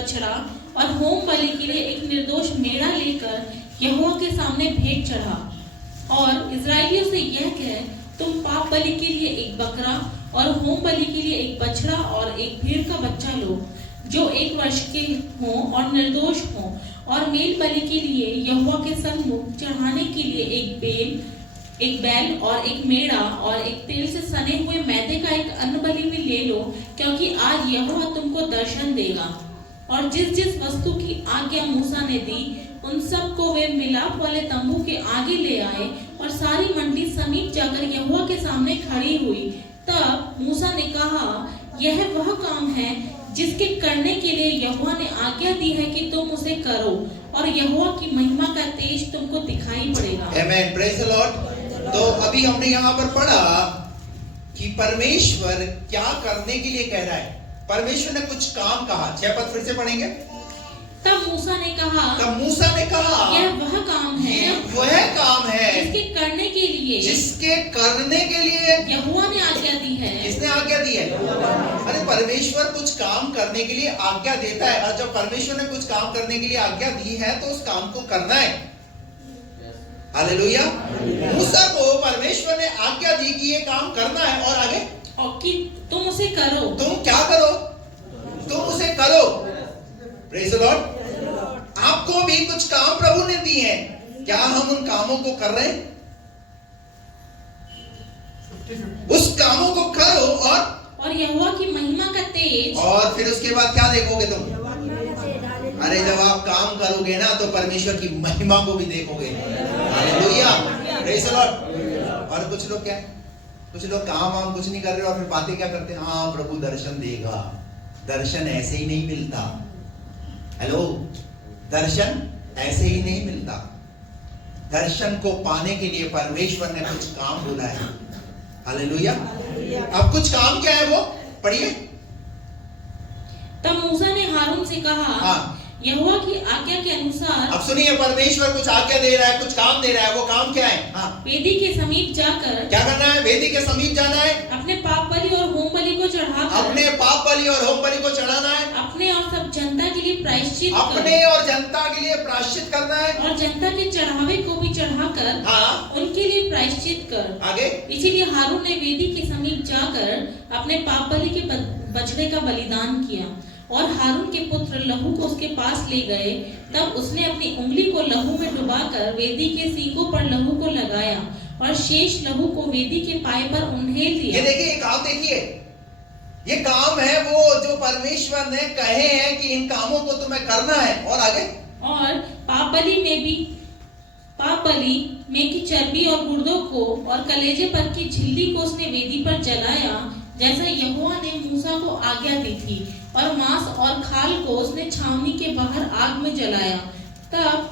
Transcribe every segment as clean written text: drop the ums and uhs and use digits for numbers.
बछड़ा और होम बलि के लिए एक निर्दोष मेढ़ा लेकर यहोवा के सामने भेंट चढ़ा। और इस्राएलियों से यह कह, तुम पाप बलि के लिए एक बकरा और होम बलि के लिए एक बछड़ा और एक भेड़ का बच्चा लो, जो 1 वर्ष के हों और निर्दोष हों। और मेल बलि के लिए यहोवा के सम्मुख चढ़ाने के लिए एक बैल और एक मेढ़ा और एक तेल से सने हुए मैदे का एक अन्न बलि भी ले लो, क्योंकि आज यहोवा तुमको दर्शन देगा। और जिस जिस वस्तु की आज्ञा मूसा ने दी, उन सब को वे मिलाप वाले तंबू के आगे ले आए, और सारी मंडली समीप जाकर यहोवा के सामने खड़ी हुई। तब मूसा ने कहा, यह वह काम है जिसके करने के लिए यहोवा ने आज्ञा दी है कि तुम उसे करो, और यहोवा की महिमा का तेज तुमको दिखाई पड़ेगा। आमेन, प्रेज द लॉर्ड। तो अभी हमने यहाँ पर पढ़ा कि परमेश्वर क्या करने के लिए कह रहा है। परमेश्वर ने कुछ काम कहा। 6 पद फिर से पढ़ेंगे। तब मूसा ने कहा, यह वह काम है जिसके करने के लिए यहोवा ने आज्ञा दी है। किसने आज्ञा दी है? अरे परमेश्वर कुछ काम करने के लिए आज्ञा देता है, और जब परमेश्वर ने कुछ काम करने के लिए आज्ञा दी है तो उस काम को करना है। हालेलुया। मूसा को परमेश्वर ने आज्ञा दी कि ये काम करना है, और आगे और कि तुम उसे करो। तुम क्या करो? तुम उसे करो। Praise the Lord. आपको भी कुछ काम प्रभु ने दिए हैं, क्या हम उन कामों को कर रहे हैं? उस कामों को करो और यहोवा की महिमा का तेज। और फिर उसके बाद क्या देखोगे तुम? अरे जब आप काम करोगे ना तो परमेश्वर की महिमा को भी देखोगे। Hallelujah, praise the Lord. और कुछ लोग क्या है, कुछ लोग काम कुछ नहीं कर रहे और फिर बातें क्या करते हैं, हाँ प्रभु दर्शन देगा। दर्शन ऐसे ही नहीं मिलता। हेलो, दर्शन ऐसे ही नहीं मिलता। दर्शन को पाने के लिए परमेश्वर ने कुछ काम बोला है। हालेलुया। अब कुछ काम क्या है वो पढ़िए। तब मूसा ने हारून से कहा, यहोवा की आज्ञा के अनुसार। अब सुनिए, परमेश्वर कुछ आज्ञा दे रहा है, कुछ काम दे रहा है। वो काम क्या है? वेदी के समीप जाकर क्या करना है? वेदी के समीप जाना है, अपने पाप बलि और होम बलि को चढ़ाकर, अपने पाप बलि और होम बलि को चढ़ाना है, अपने और सब जनता के लिए प्रायश्चित, अपने और जनता के लिए प्रायश्चित करना है, और जनता के चढ़ावे को भी चढ़ाकर उनके लिए प्रायश्चित कर। आगे इसीलिए हारून ने वेदी के समीप जाकर अपने पाप बलि के बछड़े का बलिदान किया, और हारून के पुत्र लहू को उसके पास ले गए। तब उसने अपनी उंगली को लहू में डुबाकर वेदी के सीकों पर लहू को लगाया, और शेष लहू को वेदी के पाए पर उंडेल दिया। ये देखिए, काम देखिए, ये काम है वो जो परमेश्वर ने कहे हैं कि इन कामों को तुम्हें करना है। और आगे, और पाप बलि में की चर्बी और गुर्दों को और कलेजे पर की झिल्ली को उसने वेदी पर जलाया, जैसा यहोवा ने मूसा को आज्ञा दी थी। और मांस और खाल को उसने छावनी के बाहर आग में जलाया। तब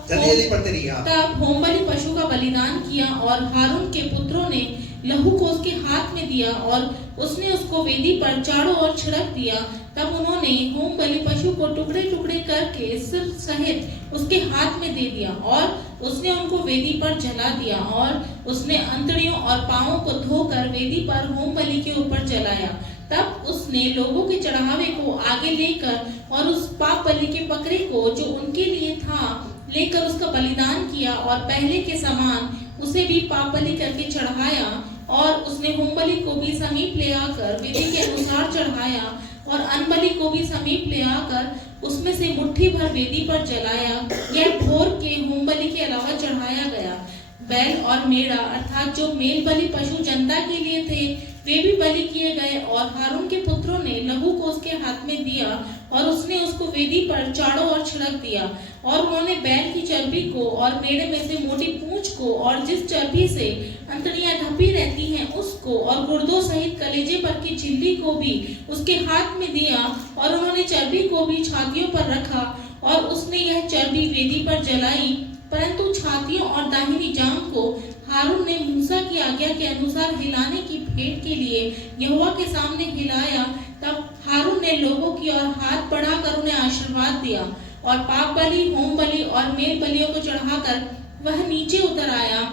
होम बलि पशु का बलिदान किया, और हारून के पुत्रों ने लहू को उसके हाथ में दिया, और उसने उसको वेदी पर चारों ओर छिड़क दिया। तब उन्होंने होम बलि पशु को टुकड़े टुकड़े करके सिर सहित उसके हाथ में दे दिया, और उसने उनको वेदी पर जला दिया। और उसने अंतड़ियों और पांवों को धोकर वेदी पर होम बलि के ऊपर जलाया। तब उसने लोगों के चढ़ावे को आगे लेकर और उस पाप बलि के बकरे को जो उनके लिए था लेकर उसका बलिदान किया, और पहले के समान उसे भी पाप बलि करके चढ़ाया। और उसने होम बलि को भी समीप ले आकर विधि के अनुसार चढ़ाया, और अन्न बलि को भी समीप ले आकर उसमें से मुट्ठी भर वेदी पर जलाया। यह भोर के होम बलि के अलावा चढ़ाया गया बैल और मेढ़ा, अर्थात जो मेल बलि पशु जनता के लिए थे, वे भी बलि किए गए। और हारून के पुत्रों ने लहू को उसके हाथ में दिया, और उसने उसको वेदी पर चारों ओर छिड़क दिया। और उन्होंने बैल की चर्बी को और मेढ़े में से मोटी पूंछ को और जिस चर्बी से अंतड़ियां ढपी रहती हैं उसको, और गुर्दों सहित कलेजे पर की झिल्ली को भी उसके हाथ में दिया। और उन्होंने चर्बी को भी छातियों पर रखा, और उसने यह चर्बी वेदी पर जलाई। परंतु छातियों और दाहिनी जांघ को हारून ने मूसा की आज्ञा के अनुसार हिलाने की भेंट के लिए यहोवा के सामने हिलाया। तब हारून ने लोगों की ओर हाथ बढ़ाकर उन्हें आशीर्वाद दिया, और पाप बलि, होम बलि और मेल बलियों को चढ़ाकर वह नीचे उतर आया।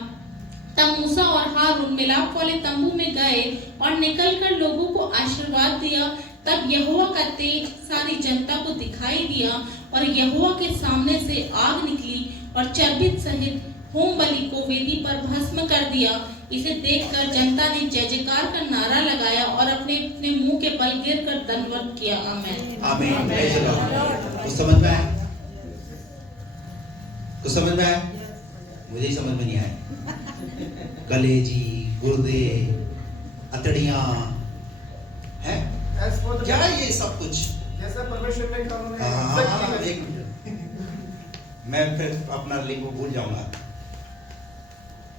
तब मूसा और हारून मिलाप वाले तंबू में गए और निकलकर लोगों को आशीर्वाद दिया। तब यहोवा का तेज सारी जनता को दिखाई दिया और यहोवा के सामने से आग निकली और चर्बित सहित होम बलि को वेदी पर भस्म कर दिया। इसे देखकर जनता ने जय जयकार का नारा लगाया और अपने अपने मुंह के बल गिरकर दंडवत किया। आमीन आमीन। Praise the Lord. कुछ समझ में आया? कुछ समझ में आया? मुझे ही समझ में नहीं आया। कलेजी, गुर्दे, अतड़ियां, हैं? क्या है ये सब कुछ? जैसा परमेश्वर ने कानून है। हाँ, एक मिनट। मैं फिर अपना लिंग को भूल जाऊंगा।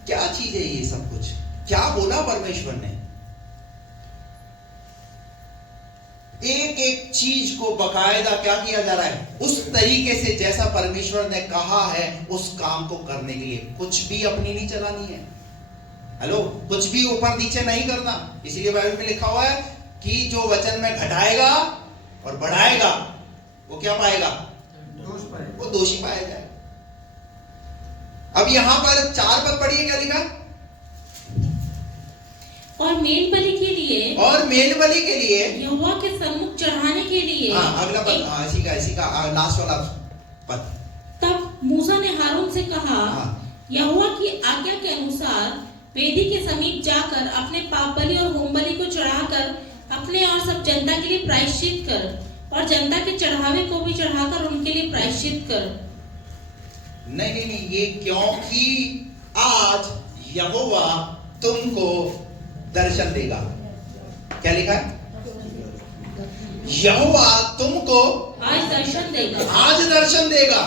क्या चीज है ये सब कुछ? क्या बोला परमेश्वर ने? एक एक चीज को बकायदा क्या किया जा रहा है? उस तरीके से जैसा परमेश्वर ने कहा है उस काम को करने के लिए। कुछ भी अपनी नहीं चलानी है। हेलो, कुछ भी ऊपर नीचे नहीं करना। इसीलिए बाइबल में लिखा हुआ है कि जो वचन में घटाएगा और बढ़ाएगा वो क्या पाएगा? दोष पाएगा। वो दोषी पाया जाए। अब यहां पर 4 पद पढ़िए, क्या लिखा? और मेल बलि के लिए, और मेल बलि के लिए, यहोवा के सम्मुख चढ़ाने के लिए। अगला पद, इसी का लास्ट वाला पद। तब मूसा ने हारून से कहा, यहोवा की आज्ञा के अनुसार वेदी के समीप जाकर अपने पाप बलि और होम बलि को चढ़ाकर अपने और सब जनता के लिए प्रायश्चित कर और जनता के चढ़ावे को भी चढ़ाकर उनके लिए प्रायश्चित कर। नहीं, ये क्योंकि आज यहोवा तुमको दर्शन देगा। क्या लिखा है? यहोवा तुमको आज दर्शन देगा। आज दर्शन देगा।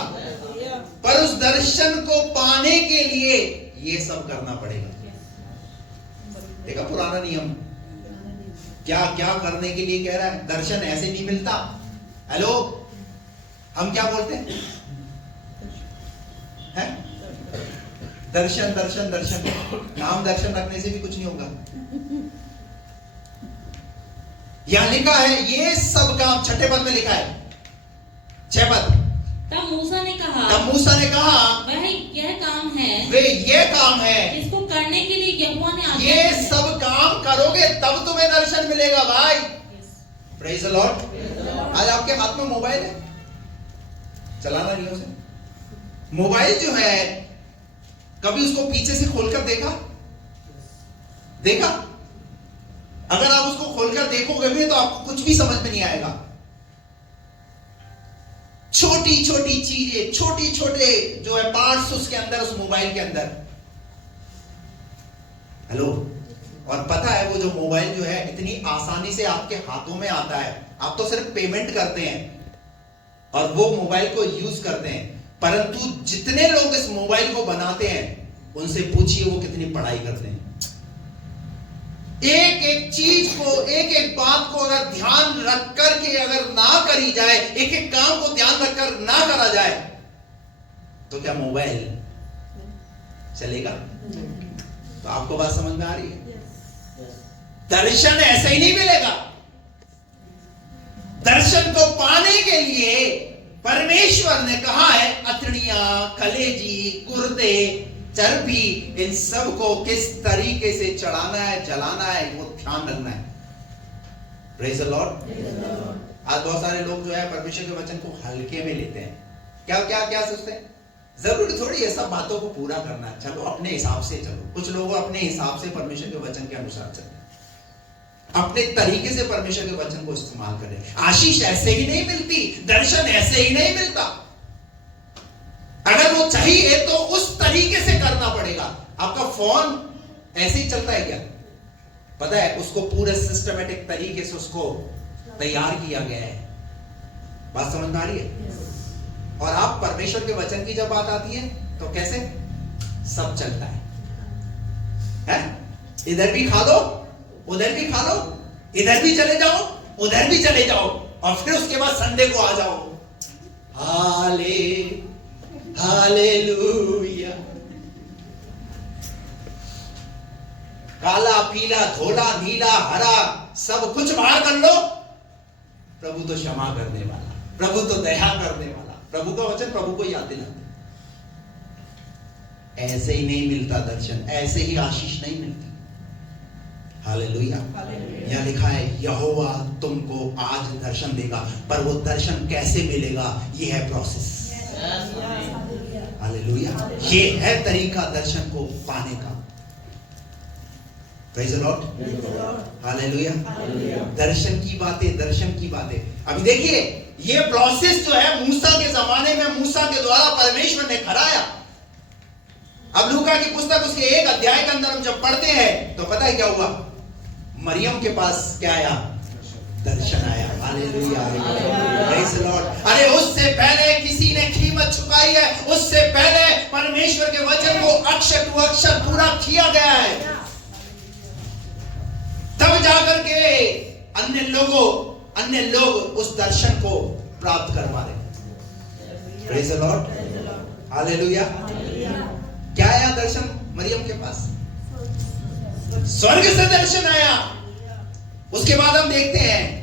पर उस दर्शन को पाने के लिए ये सब करना पड़ेगा। देखा पुराना नियम क्या क्या करने के लिए कह रहा है? दर्शन ऐसे नहीं मिलता। हेलो, हम क्या बोलते हैं? है? दर्शन दर्शन दर्शन। नाम दर्शन रखने से भी कुछ नहीं होगा। यहां लिखा है ये सब काम, 6 पद में लिखा है, 6 पद। तब मूसा ने कहा, वह यह काम है, वे ये काम है, इसको करने के लिए यहोवा ने आज्ञा ये दी। सब काम करोगे तब तुम्हें दर्शन मिलेगा भाई। Praise the Lord. आज आपके हाथ में मोबाइल है, चलाना नहीं उसे। मोबाइल जो है, कभी उसको पीछे से खोलकर देखा? अगर आप उसको खोलकर देखोगे भी तो आपको कुछ भी समझ में नहीं आएगा। छोटी छोटी चीजें, छोटे छोटे जो है पार्ट्स उसके अंदर, उस मोबाइल के अंदर। हेलो, और पता है वो जो मोबाइल जो है इतनी आसानी से आपके हाथों में आता है। आप तो सिर्फ पेमेंट करते हैं और वो मोबाइल को यूज करते हैं, परंतु जितने लोग इस मोबाइल को बनाते हैं उनसे पूछिए वो कितनी पढ़ाई करते हैं। एक एक चीज को, एक एक बात को अगर ध्यान रख करके अगर ना करी जाए, एक एक काम को ध्यान रखकर ना करा जाए तो क्या मोबाइल चलेगा? तो आपको बात समझ में आ रही है? दर्शन ऐसे ही नहीं मिलेगा। दर्शन को पाने के लिए परमेश्वर ने कहा है अतड़ियां, कलेजी, गुर्दे, चर्बी, इन सब को किस तरीके से चढ़ाना है, जलाना है, वो ध्यान रखना है। Praise the Lord. आज बहुत सारे लोग जो है परमेश्वर के वचन को हल्के में लेते हैं। क्या सोचते हैं? जरूरी थोड़ी है सब बातों को पूरा करना, चलो अपने हिसाब से चलो। कुछ लोग अपने हिसाब से परमेश्वर के वचन के अनुसार चलते हैं, अपने तरीके से परमेश्वर के वचन को इस्तेमाल करें। आशीष ऐसे ही नहीं मिलती, दर्शन ऐसे ही नहीं मिलता। अगर वो चाहिए तो उस तरीके से करना पड़ेगा। आपका फोन ऐसे ही चलता है क्या? पता है उसको पूरे सिस्टमेटिक तरीके से उसको तैयार किया गया है। बात समझ में आ रही है? और आप परमेश्वर के वचन की जब बात आती है तो कैसे सब चलता है? इधर भी खा लो, उधर भी खा लो, इधर भी चले जाओ, उधर भी चले जाओ, और फिर उसके बाद संडे को आ जाओ। हालेलुया। काला, पीला, धोला, नीला, हरा सब कुछ बाहर कर लो। प्रभु तो क्षमा करने वाला, प्रभु तो दया करने वाला। प्रभु का वचन प्रभु को याद दिलाते। ऐसे ही नहीं मिलता दर्शन, ऐसे ही आशीष नहीं मिलती। हालेलुया। यहाँ लिखा है यहोवा तुमको आज दर्शन देगा, पर वो दर्शन कैसे मिलेगा, ये है प्रोसेस। हालेलुया। ये है तरीका दर्शन को पाने का। Praise the Lord. हालेलुया। दर्शन की बातें, दर्शन की बातें। अभी देखिए ये प्रोसेस जो है मूसा के जमाने में मूसा के द्वारा परमेश्वर ने कराया। अब लूका की पुस्तक उसके 1 अध्याय के अंदर हम जब पढ़ते हैं तो पता है क्या हुआ, मरियम के पास क्या आया, दर्शन आया। हालेलुया। Praise the Lord. अरे उससे पहले किसी ने कीमत चुकाई है, उससे पहले परमेश्वर के वचन को अक्षर टू अक्षर पूरा किया गया है, तब जाकर के अन्य लोग उस दर्शन को प्राप्त कर पा रहे। Praise the Lord. हालेलुया। क्या आया दर्शन मरियम के पास, स्वर्ग से दर्शन आया। उसके बाद हम देखते हैं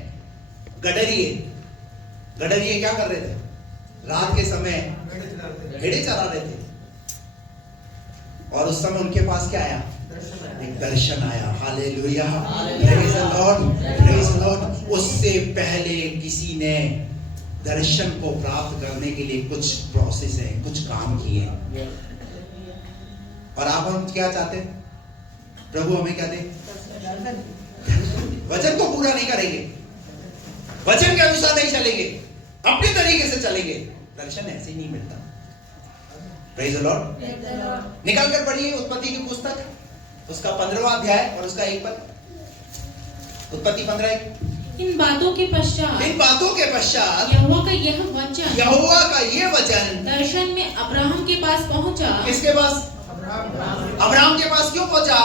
गडरिये क्या कर रहे थे, रात के समय भेड़े चरा रहे थे, और उस समय उनके पास क्या आया, एक दर्शन आया। Hallelujah. Praise the Lord, praise the Lord. उससे पहले किसी ने दर्शन को प्राप्त करने के लिए कुछ प्रोसेस है, कुछ काम किए। और आप हम क्या चाहते हैं, प्रभु हमें क्या दे, वचन को पूरा नहीं करेंगे, वचन के अनुसार नहीं चलेंगे, अपने तरीके से चलेंगे, दर्शन ऐसे ही नहीं मिलता। Praise the Lord. निकल कर पढ़िए उत्पत्ति की पुस्तक, उसका 15वां अध्याय और उसका 1 पद। उत्पत्ति 15:1। इन बातों के पश्चात यहोवा का ये वचन दर्शन में अब्राहम के पास पहुंचा। किसके पास, अब्राहम के पास। क्यों पहुंचा,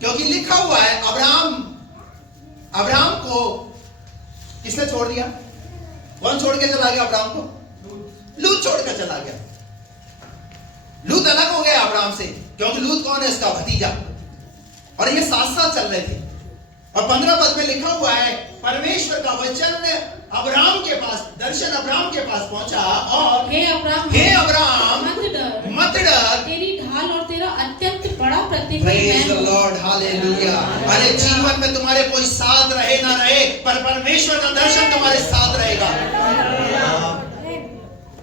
क्योंकि लिखा हुआ है अब्राहम को किसने छोड़ दिया, कौन छोड़ के चला गया अब्राहम को, लूत छोड़ कर चला गया। लूत अलग हो गया अब्राहम से, क्योंकि लूत कौन है, इसका भतीजा। और ये साथ साथ चल रहे थे। और 15 पद में लिखा हुआ है परमेश्वर का वचन अब्राहम के पास, दर्शन अब्राहम के पास पहुंचा, और हे अब्राहम मत डर, तेरी ढाल और तेरा अत्यंत बड़ा प्रतिफल प्रेज़ द लॉर्ड। हालेलुया। अरे जीवन में तुम्हारे कोई साथ रहे ना रहे, पर परमेश्वर का दर्शन तुम्हारे साथ रहेगा।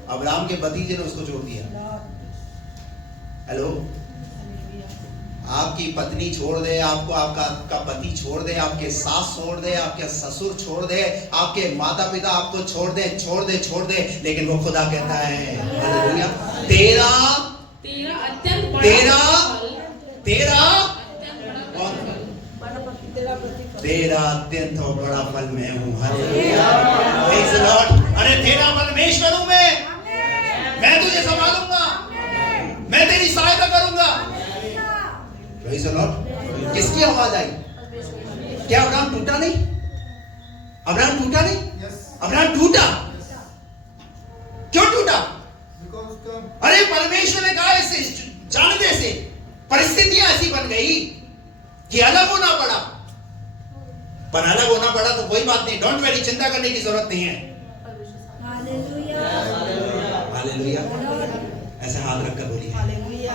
अब्राहम के भतीजे ने उसको छोड़ दिया। हेलो, आपकी पत्नी छोड़ दे, आपको आपका पति छोड़ दे, आपके सास छोड़ दे, आपके ससुर छोड़ दे, आपके माता पिता आपको छोड़ दे, लेकिन वो खुदा कहता है हालेलुया, तेरा अत्यंत बड़ा फल मैं हूँ। हालेलुया। Praise the Lord. अरे तेरा परमेश्वर हूँ मैं तुझे संभालूंगा, मैं तेरी सहायता करूंगा। Praise the Lord. किसकी आवाज आई, क्या अब्राहम टूटा नहीं, अब्राहम टूटा। क्यों टूटा, अरे परमेश्वर ने कहा ऐसे जानने से परिस्थितियां ऐसी बन गई कि अलग होना पड़ा। पर अलग होना पड़ा तो कोई बात नहीं, डोंट वरी, चिंता करने की जरूरत नहीं है। हालेलुया। ऐसे हाथ रखकर बोलिए हालेलुया।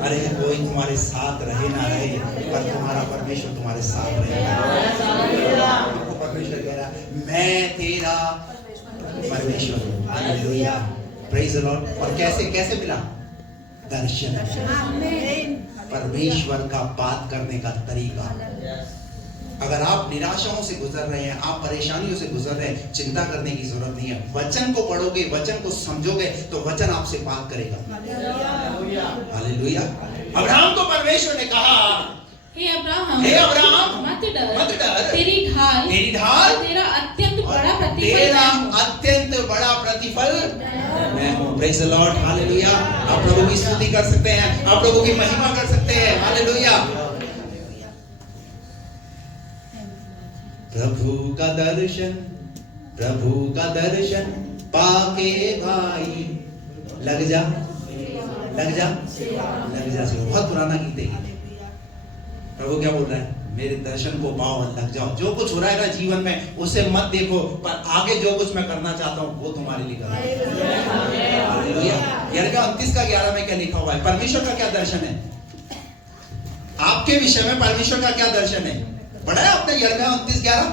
अरे कोई तुम्हारे साथ रहे ना रहे, पर तुम्हारा परमेश्वर तुम्हारे साथ रहेगा। आपको परमेश्वर कह रहा है मैं तेरा परमेश्वर हूँ। हालेलुया। Praise the Lord. और कैसे मिला दर्शन, परमेश्वर का बात करने का तरीका। अगर आप निराशाओं से गुजर रहे हैं, आप परेशानियों से गुजर रहे हैं, चिंता करने की जरूरत नहीं है। वचन को पढ़ोगे, वचन को समझोगे तो वचन आपसे बात करेगा। हालेलुया। अब्राहम को परमेश्वर ने कहा हे अब्राहम मत डर, तेरी ढाल तेरा अत्यंत बड़ा प्रतिफल मैं हूँ। Praise the Lord. हालेलुया। आप प्रभु की स्तुति कर सकते हैं, आप प्रभु की महिमा कर सकते हैं। हालेलुया। प्रभु का दर्शन पाके भाई लग जा। बहुत पुराना गीत है। प्रभु क्या बोल रहा है, मेरे दर्शन को पाओ और लग जाओ। जो कुछ हो रहा है ना जीवन में उसे मत देखो, पर आगे जो कुछ मैं करना चाहता हूँ वो तुम्हारे लिए करूँ। हालेलुया। यिर्मयाह 29:11 में क्या लिखा हुआ है? परमेश्वर का क्या दर्शन है आपके विषय में? परमेश्वर का क्या दर्शन है? पढ़ा है आपने यिर्मयाह 29:11?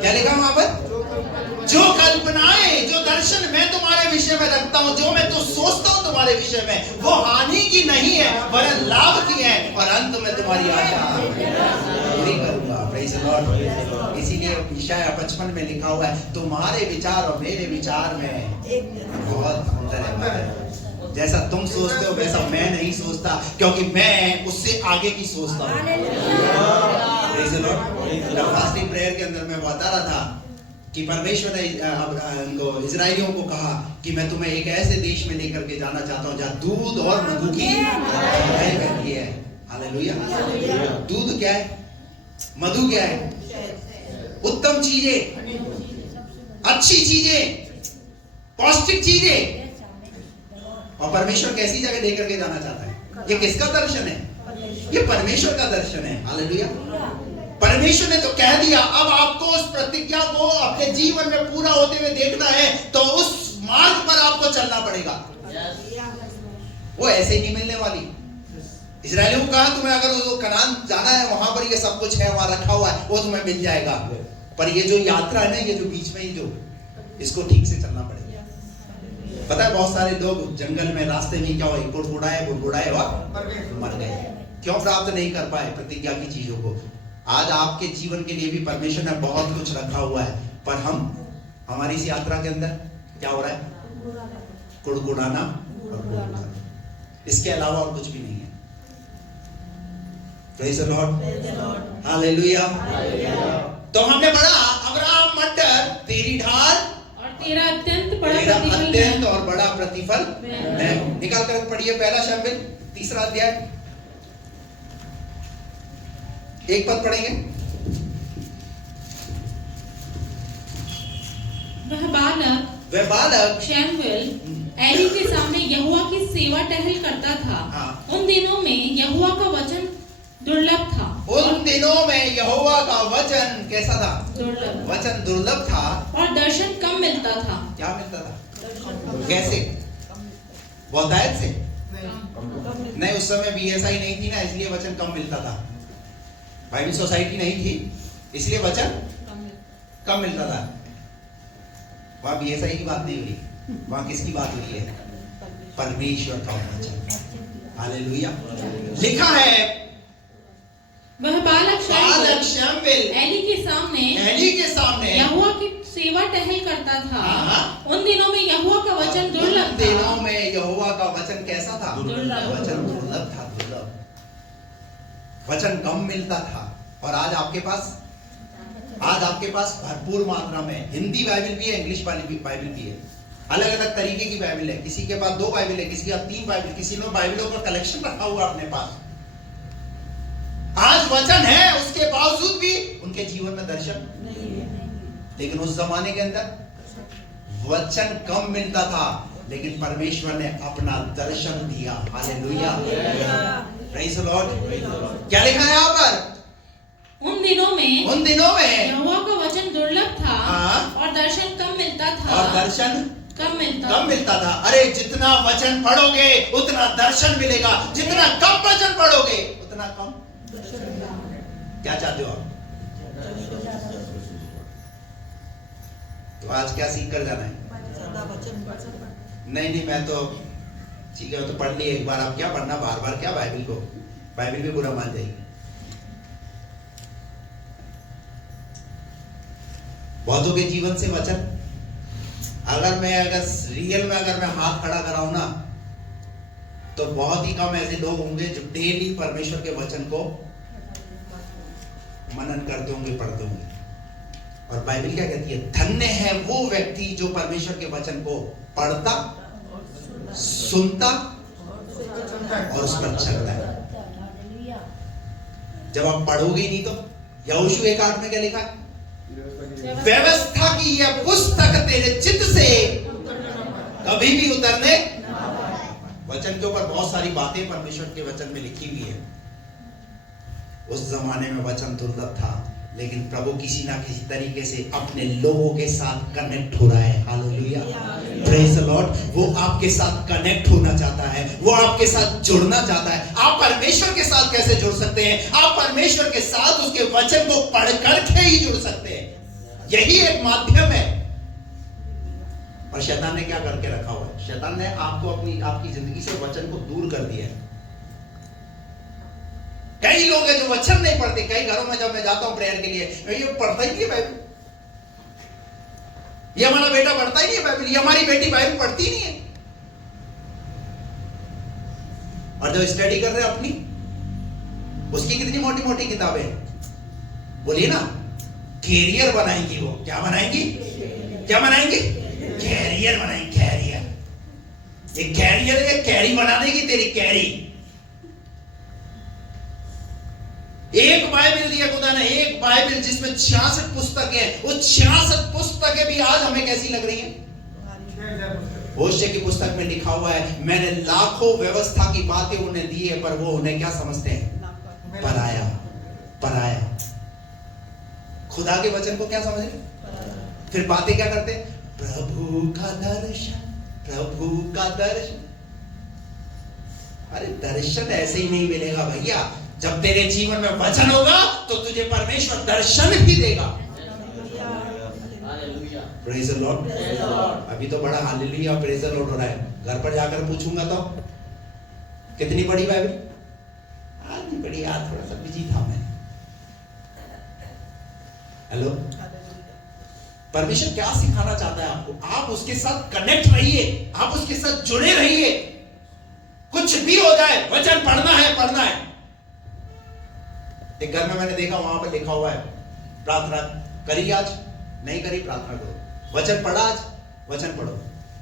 क्या लिखा वहां पर? जो कल्पनाएं, जो दर्शन मैं तुम्हारे विषय में रखता हूं, जो मैं तो सोचता हूं तुम्हारे विषय में, वो हानि की नहीं है वरन लाभ की है, और अंत में तुम्हारी आशा पूरी करूंगा। Praise the Lord. इसीलिए यशायाह 55 में लिखा हुआ है, तुम्हारे विचार और मेरे विचार में बहुत अंतर है। जैसा तुम सोचते हो वैसा मैं नहीं सोचता, क्योंकि मैं उससे आगे की सोचता हूँ। Praise the Lord. Fasting prayer के अंदर मैं बता रहा था कि परमेश्वर ने इजराइलियों को कहा कि मैं तुम्हें एक ऐसे देश में लेकर के जाना चाहता हूं जहां दूध और मधु की बहती है। हालेलुया। दूध क्या है? मधु क्या है? उत्तम चीजें, अच्छी चीजें, पौष्टिक चीजें। और परमेश्वर कैसी जगह लेकर के जाना चाहता है? ये किसका दर्शन है? ये परमेश्वर का दर्शन है। हालेलुया। परमेश्वर ने तो कह दिया, अब आपको उस प्रतिज्ञा को अपने जीवन में पूरा होते हुए देखना है, तो उस मार्ग पर आपको चलना पड़ेगा। वो ऐसे ही नहीं मिलने वाली। इस्राएलियों को कहा तुम्हें अगर वो कनान जाना है, वहां पर ये सब कुछ है, वहां रखा हुआ है, वो तुम्हें मिल जाएगा। पर ये जो यात्रा है ना, ये जो बीच में ही जो, इसको ठीक से चलना पड़ेगा। पता है बहुत सारे लोग जंगल में रास्ते में क्या हुआ, गुड़गुड़ाए और मर गए। क्यों प्राप्त नहीं कर पाए प्रतिज्ञा की चीजों को? आज आपके जीवन के लिए भी परमेश्वर ने बहुत कुछ रखा हुआ है, पर हमारी इस यात्रा के अंदर क्या हो रहा है? गुड़गुड़ाना और गुड़गुड़ाना, इसके अलावा और कुछ भी नहीं है। Praise the Lord. हालेलुया। तो हमने पढ़ा, अब्राहम मटर तेरी ढाल और तेरा अत्यंत और बड़ा प्रतिफल है। निकाल कर पढ़िए पहला शमूएल 3 अध्याय, एक पद पढ़ेंगे। वह बालक शमूएल एली के सामने यहोवा की सेवा टहल करता था। हाँ। उन दिनों में यहोवा का वचन दुर्लभ था। उन दिनों में यहोवा का वचन कैसा था? दुर्लभ। वचन दुर्लभ था और दर्शन कम मिलता था। क्या मिलता था? कैसे? बहुतायत से नहीं, उस समय बीएसआई नहीं थी ना, इसलिए वचन कम मिलता था। बाइबल सोसाइटी नहीं थी, इसलिए वचन कम मिलता था। वहां बीएसआई की बात नहीं हुई, वहां किसकी बात हुई है? परमेश्वर का वचन। हालेलुया। लिखा है, वह बालक शमूएल एली के सामने यहोवा की सेवा टहल करता था। उन दिनों में यहोवा का वचन दुर्लभ था। दिनों में यहोवा का वचन कैसा था? दुर्लभ। वचन दुर्लभ था, दुर्लभ। वचन कम मिलता था। और आज आपके पास भरपूर मात्रा में हिंदी बाइबल भी है, इंग्लिश बाइबल भी है, अलग अलग तरीके की बाइबल है। किसी के पास 2 बाइबल है, किसी के पास 3 बाइबल, किसी ने बाइबलों का कलेक्शन रखा हुआ अपने पास। आज वचन है, उसके बावजूद भी उनके जीवन में दर्शन नहीं है। लेकिन उस जमाने के अंदर वचन कम मिलता था, लेकिन परमेश्वर ने अपना दर्शन दिया। हालेलुया। Praise the Lord. क्या लिखा है यहाँ पर? उन दिनों में यहोवा का वचन दुर्लभ था। और दर्शन कम मिलता था। अरे जितना वचन पढ़ोगे उतना दर्शन मिलेगा, जितना कम वचन पढ़ोगे उतना कम। क्या चाहते हो आप? तो आज क्या सीख कर जाना है? नहीं, मैं तो ठीक है, तो पढ़ लिया एक बार, आप क्या पढ़ना बार बार? क्या बाइबल को? बाइबल भी बुरा मान जाएगी। बहुतों के जीवन से वचन, अगर रियल में मैं हाथ खड़ा कराऊं ना, तो बहुत ही कम ऐसे लोग होंगे जो डेली परमेश्वर के वचन को मनन करते होंगे, पढ़ते होंगे। और बाइबल क्या कहती है? धन्य है वो व्यक्ति जो परमेश्वर के वचन को पढ़ता, सुनता और उस पर चलता है। जब आप पढ़ोगे नहीं तो यहोशू 1:8 में क्या लिखा है? व्यवस्था की यह पुस्तक तेरे चित्त से कभी भी उतरने। वचन के ऊपर बहुत सारी बातें परमेश्वर के वचन में लिखी हुई है। उस जमाने में वचन दुर्लभ था, लेकिन प्रभु किसी ना किसी तरीके से अपने लोगों के साथ कनेक्ट हो रहा है। Hallelujah, praise the Lord. वो आपके साथ कनेक्ट होना चाहता है, वो आपके साथ जुड़ना चाहता है। आप परमेश्वर के साथ कैसे जुड़ सकते हैं? आप परमेश्वर के साथ उसके वचन को पढ़ करके ही जुड़ सकते हैं। यही एक माध्यम है। और शैतान ने क्या करके रखा हुआ है? शैतान ने आपको आपकी जिंदगी से वचन को दूर कर दिया है। कई लोग हैं जो वचन नहीं पढ़ते। कई घरों में जब मैं जाता हूं प्रेयर के लिए, ये पढ़ता ही नहीं है बाइबल, ये हमारा बेटा पढ़ता ही नहीं है बाइबल, ये हमारी बेटी बाइबल पढ़ती ही नहीं है। और जो स्टडी कर रहे हैं अपनी, उसकी कितनी मोटी मोटी किताबें, बोलिए ना, कैरियर बनाएंगी वो। क्या बनाएंगी? क्या बनाएंगी? कैरियर बनाएंगी। कैरियर, एक कैरियर है, कैरी बना देगी तेरी कैरी। एक बाइबल दिया खुदा ने, एक बाइबल जिसमें 66 पुस्तकें हैं। वो 66 पुस्तकें भी आज हमें कैसी लग रही हैं? होशे की पुस्तक में लिखा हुआ है, मैंने लाखों व्यवस्था की बातें उन्हें दी है, पर वो उन्हें क्या समझते हैं? पराया। पराया। खुदा के वचन को क्या समझे? फिर बातें क्या करते हैं? प्रभु का दर्शन, प्रभु का दर्शन। अरे दर्शन ऐसे ही नहीं मिलेगा भैया। जब तेरे जीवन में वचन होगा तो तुझे परमेश्वर दर्शन भी देगा। Praise the Lord. अभी तो बड़ा हालेलुया प्रेज द लॉर्ड हो रहा है। घर पर जाकर पूछूंगा तो कितनी बड़ी बाइबल? आज नहीं पढ़ी, आज थोड़ा सा बिजी था मैं। हेलो, परमेश्वर क्या सिखाना चाहता है आपको? आप उसके साथ कनेक्ट रहिए, आप उसके साथ जुड़े रहिए। कुछ भी हो जाए, वचन पढ़ना है, पढ़ना है। एक घर में मैंने देखा, वहां पर लिखा हुआ है, प्रार्थना करी आज, नहीं करी प्रार्थना करो। वचन पढ़ा आज, वचन पढ़ो।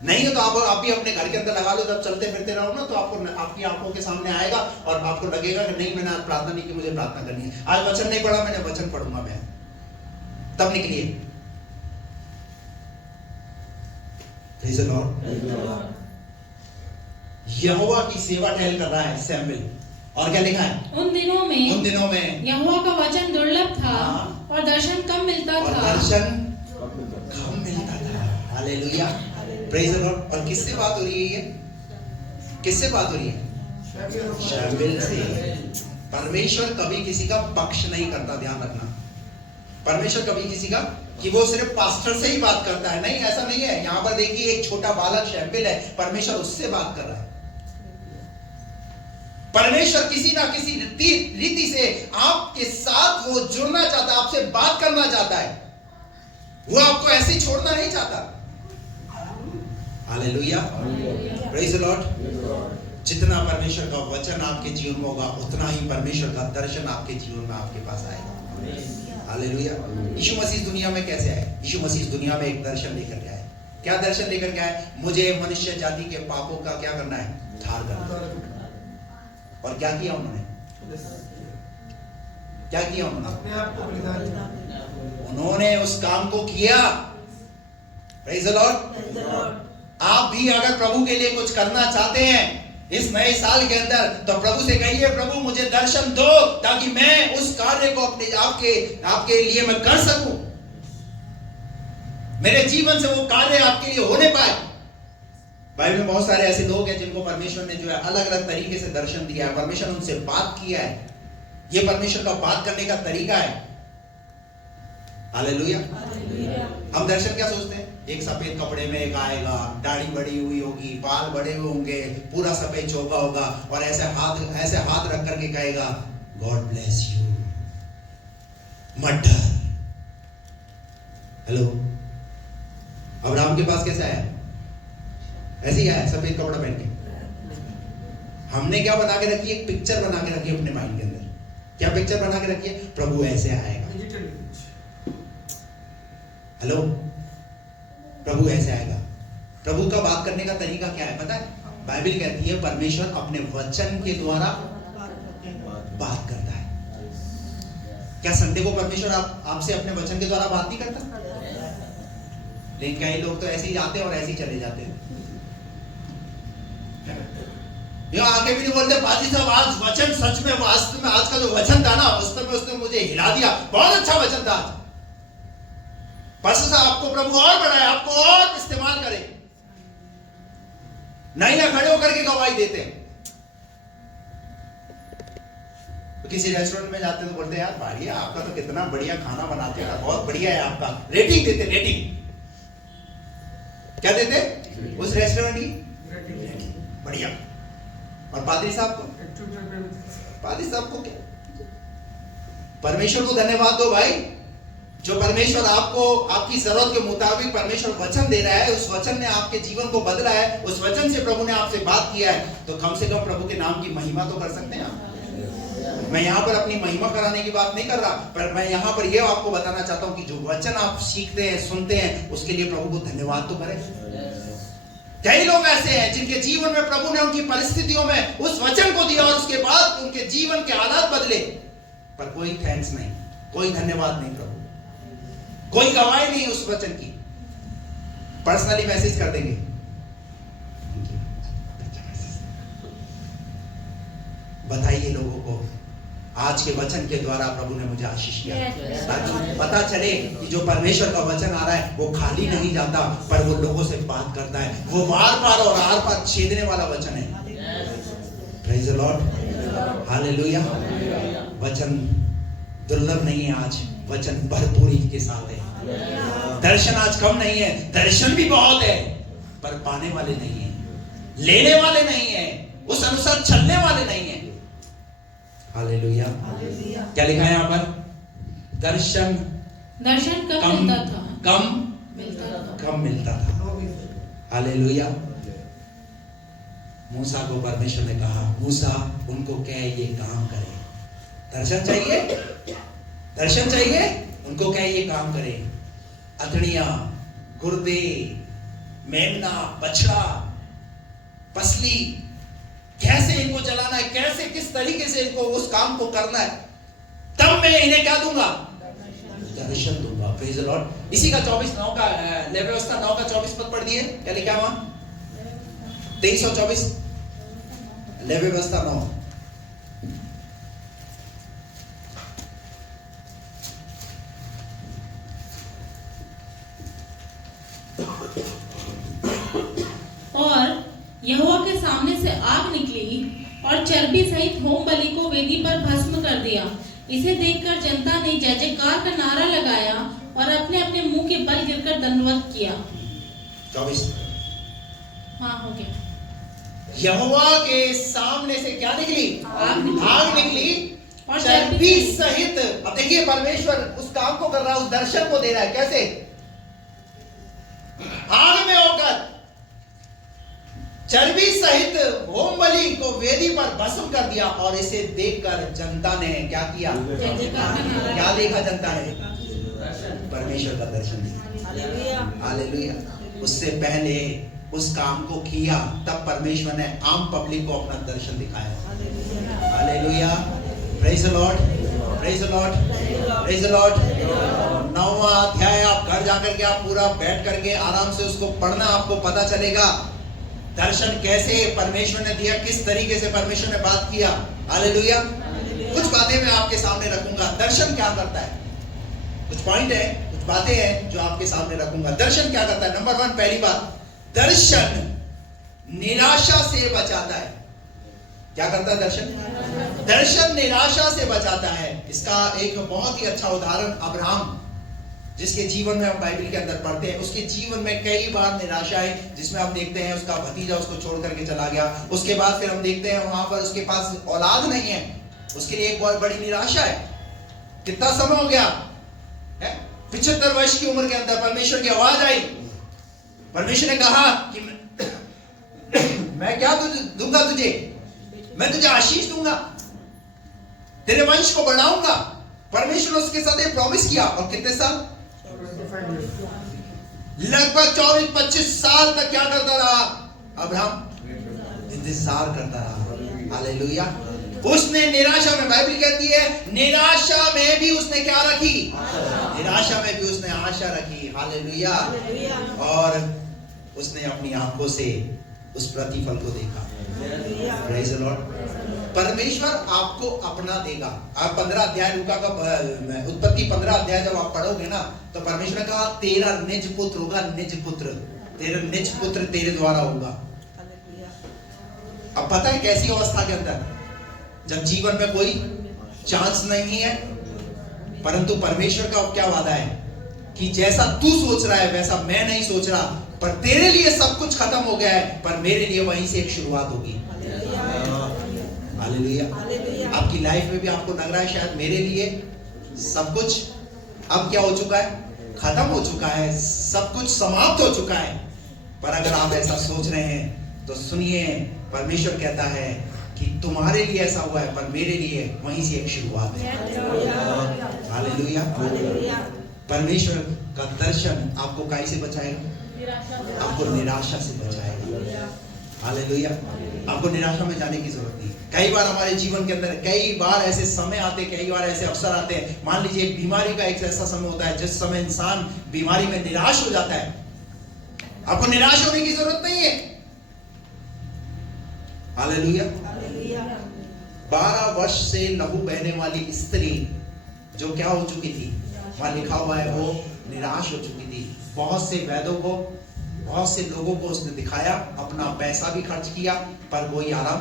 नहीं है तो आप भी अपने घर के अंदर लगा लो। जब चलते फिरते रहो ना, तो आपको आपकी आंखों के सामने आएगा और आपको लगेगा कि नहीं, मैंने आज प्रार्थना नहीं की, मुझे प्रार्थना करनी है। आज वचन नहीं पढ़ा, मैंने वचन पढ़ूंगा मैं। तब निकलिए। Praise the Lord. यहोवा की सेवा टहल कर रहा है सैमुएल। और क्या लिखा है? उन दिनों में यहोवा का वचन दुर्लभ था और दर्शन कम मिलता था। Hallelujah, praise the Lord. और किससे बात हो रही है? किससे बात हो रही है? शमूएल से। परमेश्वर कभी किसी का पक्ष नहीं करता, ध्यान रखना। परमेश्वर कभी किसी का कि वो सिर्फ पास्टर से ही बात करता है, नहीं, ऐसा नहीं है। यहां पर देखिए, एक छोटा बालक शमूएल है, परमेश्वर उससे बात कर रहा है। परमेश्वर किसी ना किसी रीति से आपके साथ वो जुड़ना चाहता है, आपसे बात करना चाहता है। वो आपको ऐसे ही छोड़ना नहीं चाहता। Hallelujah, praise the Lord. जितना परमेश्वर का वचन आपके जीवन में होगा, उतना ही परमेश्वर का दर्शन आपके जीवन में आपके पास आएगा। हालेलुया। यीशु मसीह दुनिया में कैसे आए? यीशु मसीह दुनिया में एक दर्शन लेकर के आए। क्या दर्शन लेकर के आए? मुझे मनुष्य जाति के पापों का क्या करना है? उद्धार करना है। और क्या किया उन्होंने? क्या किया उन्होंने? अपने आप को बलिदान। उन्होंने उस काम को किया। Praise the Lord. आप भी अगर प्रभु के लिए कुछ करना चाहते हैं इस नए साल के अंदर, तो प्रभु से कहिए, प्रभु मुझे दर्शन दो ताकि मैं उस कार्य को अपने आपके लिए मैं कर सकूं। मेरे जीवन से वो कार्य आपके लिए होने पाए। बाइबल में बहुत सारे ऐसे लोग हैं जिनको परमेश्वर ने जो है अलग अलग तरीके से दर्शन दिया है। परमेश्वर ने उनसे बात किया है। ये परमेश्वर का बात करने का तरीका है। हालेलुया। हम दर्शन क्या सोचते हैं? एक सफेद कपड़े में एक आएगा, दाढ़ी बड़ी हुई होगी, बाल बड़े हुए होंगे, पूरा सफेद चौका होगा और ऐसे हाथ रख करके कहेगा, गॉड ब्लेस यू, मत डर। हेलो, अब्राहम के पास कैसे आया? ऐसे ही आया, सफेद कपड़ा पहन के। हमने क्या बना के रखी? एक पिक्चर बना के रखी अपने माइंड के अंदर। क्या पिक्चर बना के रखी है? प्रभु ऐसे आएगा। हेलो, प्रभु ऐसे आएगा। प्रभु का बात करने का तरीका क्या है पता है? बाइबल कहती है परमेश्वर अपने वचन के द्वारा बात करता है। क्या संडे को परमेश्वर आपसे अपने वचन के द्वारा बात नहीं करता? लेकिन कई लोग तो ऐसे ही जाते हैं और ऐसे ही चले जाते हैं। ये आके भी नहीं बोलते पाजी साहब आज वचन सच में वास्तव में आज का जो वचन था ना वास्तव में उसने मुझे हिला दिया, बहुत अच्छा वचन था आज। पास्टर साहब आपको प्रभु और बढ़ाए, आपको और इस्तेमाल करे। नहीं ना खड़े होकर के गवाही देते हैं। तो किसी रेस्टोरेंट में जाते तो बोलते यार बढ़िया, आपका तो कितना बढ़िया खाना बनाते हैं, बहुत बढ़िया है आपका, रेटिंग देते, रेटिंग क्या देते उस रेस्टोरेंट की, बढ़िया। और पादरी साहब को क्या, परमेश्वर को धन्यवाद दो भाई, जो परमेश्वर आपको आपकी जरूरत के मुताबिक परमेश्वर वचन दे रहा है, उस वचन ने आपके जीवन को बदला है, उस वचन से प्रभु ने आपसे बात किया है, तो कम से कम प्रभु के नाम की महिमा तो कर सकते हैं आप। मैं यहाँ पर अपनी महिमा कराने की बात नहीं कर रहा, पर मैं यहाँ पर यह आपको बताना चाहता हूँ कि जो वचन आप सीखते हैं, सुनते हैं, उसके लिए प्रभु को धन्यवाद तो करें। कई लोग ऐसे हैं जिनके जीवन में प्रभु ने उनकी परिस्थितियों में उस वचन को दिया और उसके बाद उनके जीवन के हालात बदले, पर कोई थैंक्स नहीं, कोई धन्यवाद नहीं प्रभु, कोई गवाही नहीं उस वचन की। पर्सनली मैसेज कर देंगे, बताइए लोगों को आज के वचन के द्वारा प्रभु ने मुझे आशीष किया, ताकि पता चले कि जो परमेश्वर का वचन आ रहा है वो खाली नहीं जाता, पर वो लोगों से बात करता है, वो बार बार और आर पार छेदने वाला वचन है। Praise the Lord, hallelujah. वचन दुर्लभ नहीं है, आज वचन भरपूरी के साथ है। दर्शन आज कम नहीं है, दर्शन भी बहुत है, पर पाने वाले नहीं है, लेने वाले नहीं है, उस अनुसार चलने वाले नहीं है। हालेलुया। क्या लिखा है यहाँ पर, दर्शन कम मिलता था, कम मिलता था। हालेलुया। मूसा को परमेश्वर ने कहा, मूसा उनको कह ये काम करे। दर्शन चाहिए, दर्शन चाहिए, उनको कह ये काम करे। अतड़ियां, गुर्दे, मेमना, बछड़ा, पसली, कैसे इनको जलाना है, कैसे किस तरीके से इनको उस काम को करना है, तब मैं इन्हें क्या दूंगा, दर्शन दूंगा। Praise the Lord. इसी का 24:9 का लेवी व्यवस्था 9 का 24 पद पढ़ दिए, क्या लिखा है वहां, 23 और 24 लेवी व्यवस्था 9। और यहोवा के सामने से आग निकली और चर्बी सहित होम बलि को वेदी पर भस्म कर दिया। इसे देखकर जनता ने जय जयकार का नारा लगाया और अपने अपने मुंह के बल गिरकर दंडवत किया। 24 हाँ हो गया। यहोवा के सामने से क्या निकली, आग निकली और चर्बी सहित। अब देखिए परमेश्वर उस काम को कर रहा है, उस दर्शन को दे रहा है, कैसे, आग में होकर चर्बी सहित होम बलि को वेदी पर भस्म कर दिया। और इसे देखकर जनता ने क्या किया, क्या देखा जनता ने, परमेश्वर का दर्शन देखा। हालेलुया। उससे पहले उस काम को किया, तब परमेश्वर ने आम पब्लिक को अपना दर्शन दिखाया। Hallelujah. Praise the lord, praise the lord, praise the lord. 9वां अध्याय आप घर जाकर के आप पूरा बैठ करके आराम से उसको पढ़ना, आपको पता चलेगा दर्शन कैसे परमेश्वर ने दिया, किस तरीके से परमेश्वर ने बात किया। हालेलुया। कुछ बातें मैं आपके सामने रखूंगा, दर्शन क्या करता है, कुछ पॉइंट है, कुछ बातें हैं जो आपके सामने रखूंगा। दर्शन क्या करता है, नंबर 1, पहली बात, दर्शन निराशा से बचाता है। क्या करता है दर्शन, दर्शन निराशा से बचाता है। इसका एक बहुत ही अच्छा उदाहरण अब्राहम, जिसके जीवन में हम बाइबल के अंदर पढ़ते हैं, उसके जीवन में कई बार निराशा है, जिसमें हम देखते हैं उसका भतीजा उसको छोड़ करके चला गया। उसके बाद फिर हम देखते हैं वहां पर उसके पास औलाद नहीं है, उसके लिए एक बहुत बड़ी निराशा है। कितना समय हो गया, 75 वर्ष की उम्र के अंदर परमेश्वर की आवाज आई, परमेश्वर ने कहा कि मैं क्या दूंगा तुझे, मैं तुझे आशीष दूंगा, तेरे वंश को बढ़ाऊंगा। परमेश्वर ने उसके साथ एक प्रॉमिस किया। और कितने साल, लगभग 24-25 साल तक क्या करता रहा अब्राहम, इंतजार करता रहा। हालेलुया। उसने निराशा में, बाइबल कहती है निराशा में भी उसने क्या रखी, निराशा में भी उसने आशा रखी। हालेलुया। और उसने अपनी आंखों से उस प्रतिफल को देखा। Praise the Lord. परमेश्वर आपको अपना देगा। आप 15 अध्याय लूका का उत्पत्ति 15 अध्याय जब आप पढ़ोगे ना, तो परमेश्वर ने कहा तेरा निज पुत्र होगा, निज पुत्र, तेरा निज पुत्र तेरे द्वारा होगा। अब पता है कैसी अवस्था के अंदर, जब जीवन में कोई चांस नहीं है, परंतु परमेश्वर का क्या वादा है कि जैसा तू सोच रहा है वैसा मैं नहीं सोच रहा, पर तेरे लिए सब कुछ खत्म हो गया है, पर मेरे लिए वहीं से एक शुरुआत होगी। हालेलुया। आपकी लाइफ में भी आपको लग रहा है शायद मेरे लिए सब कुछ अब क्या हो चुका है, खत्म हो चुका है, सब कुछ समाप्त हो चुका है, पर अगर आप ऐसा सोच रहे हैं तो सुनिए, परमेश्वर कहता है कि तुम्हारे लिए ऐसा हुआ है, पर मेरे लिए वहीं से एक शुरुआत है। हालेलुया। परमेश्वर का दर्शन आपको काहे से बचाएगा? आपको निराशा से बचाएगा। हालेलुया। आपको निराशा में जाने की जरूरत नहीं। कई बार हमारे जीवन के अंदर कई बार ऐसे समय आते, कई बार ऐसे अवसर आते हैं। मान लीजिए एक बीमारी का एक ऐसा समय होता है जिस समय इंसान बीमारी में निराश हो जाता है। आपको निराश होने की जरूरत नहीं है। हालेलुया। 12 वर्ष से लहू बहने वाली स्त्री जो क्या हो चुकी थी, वहां लिखा हुआ है वो निराश हो चुकी थी। बहुत से वैद्यों को, बहुत से लोगों को उसने दिखाया, अपना पैसा भी खर्च किया, पर कोई आराम,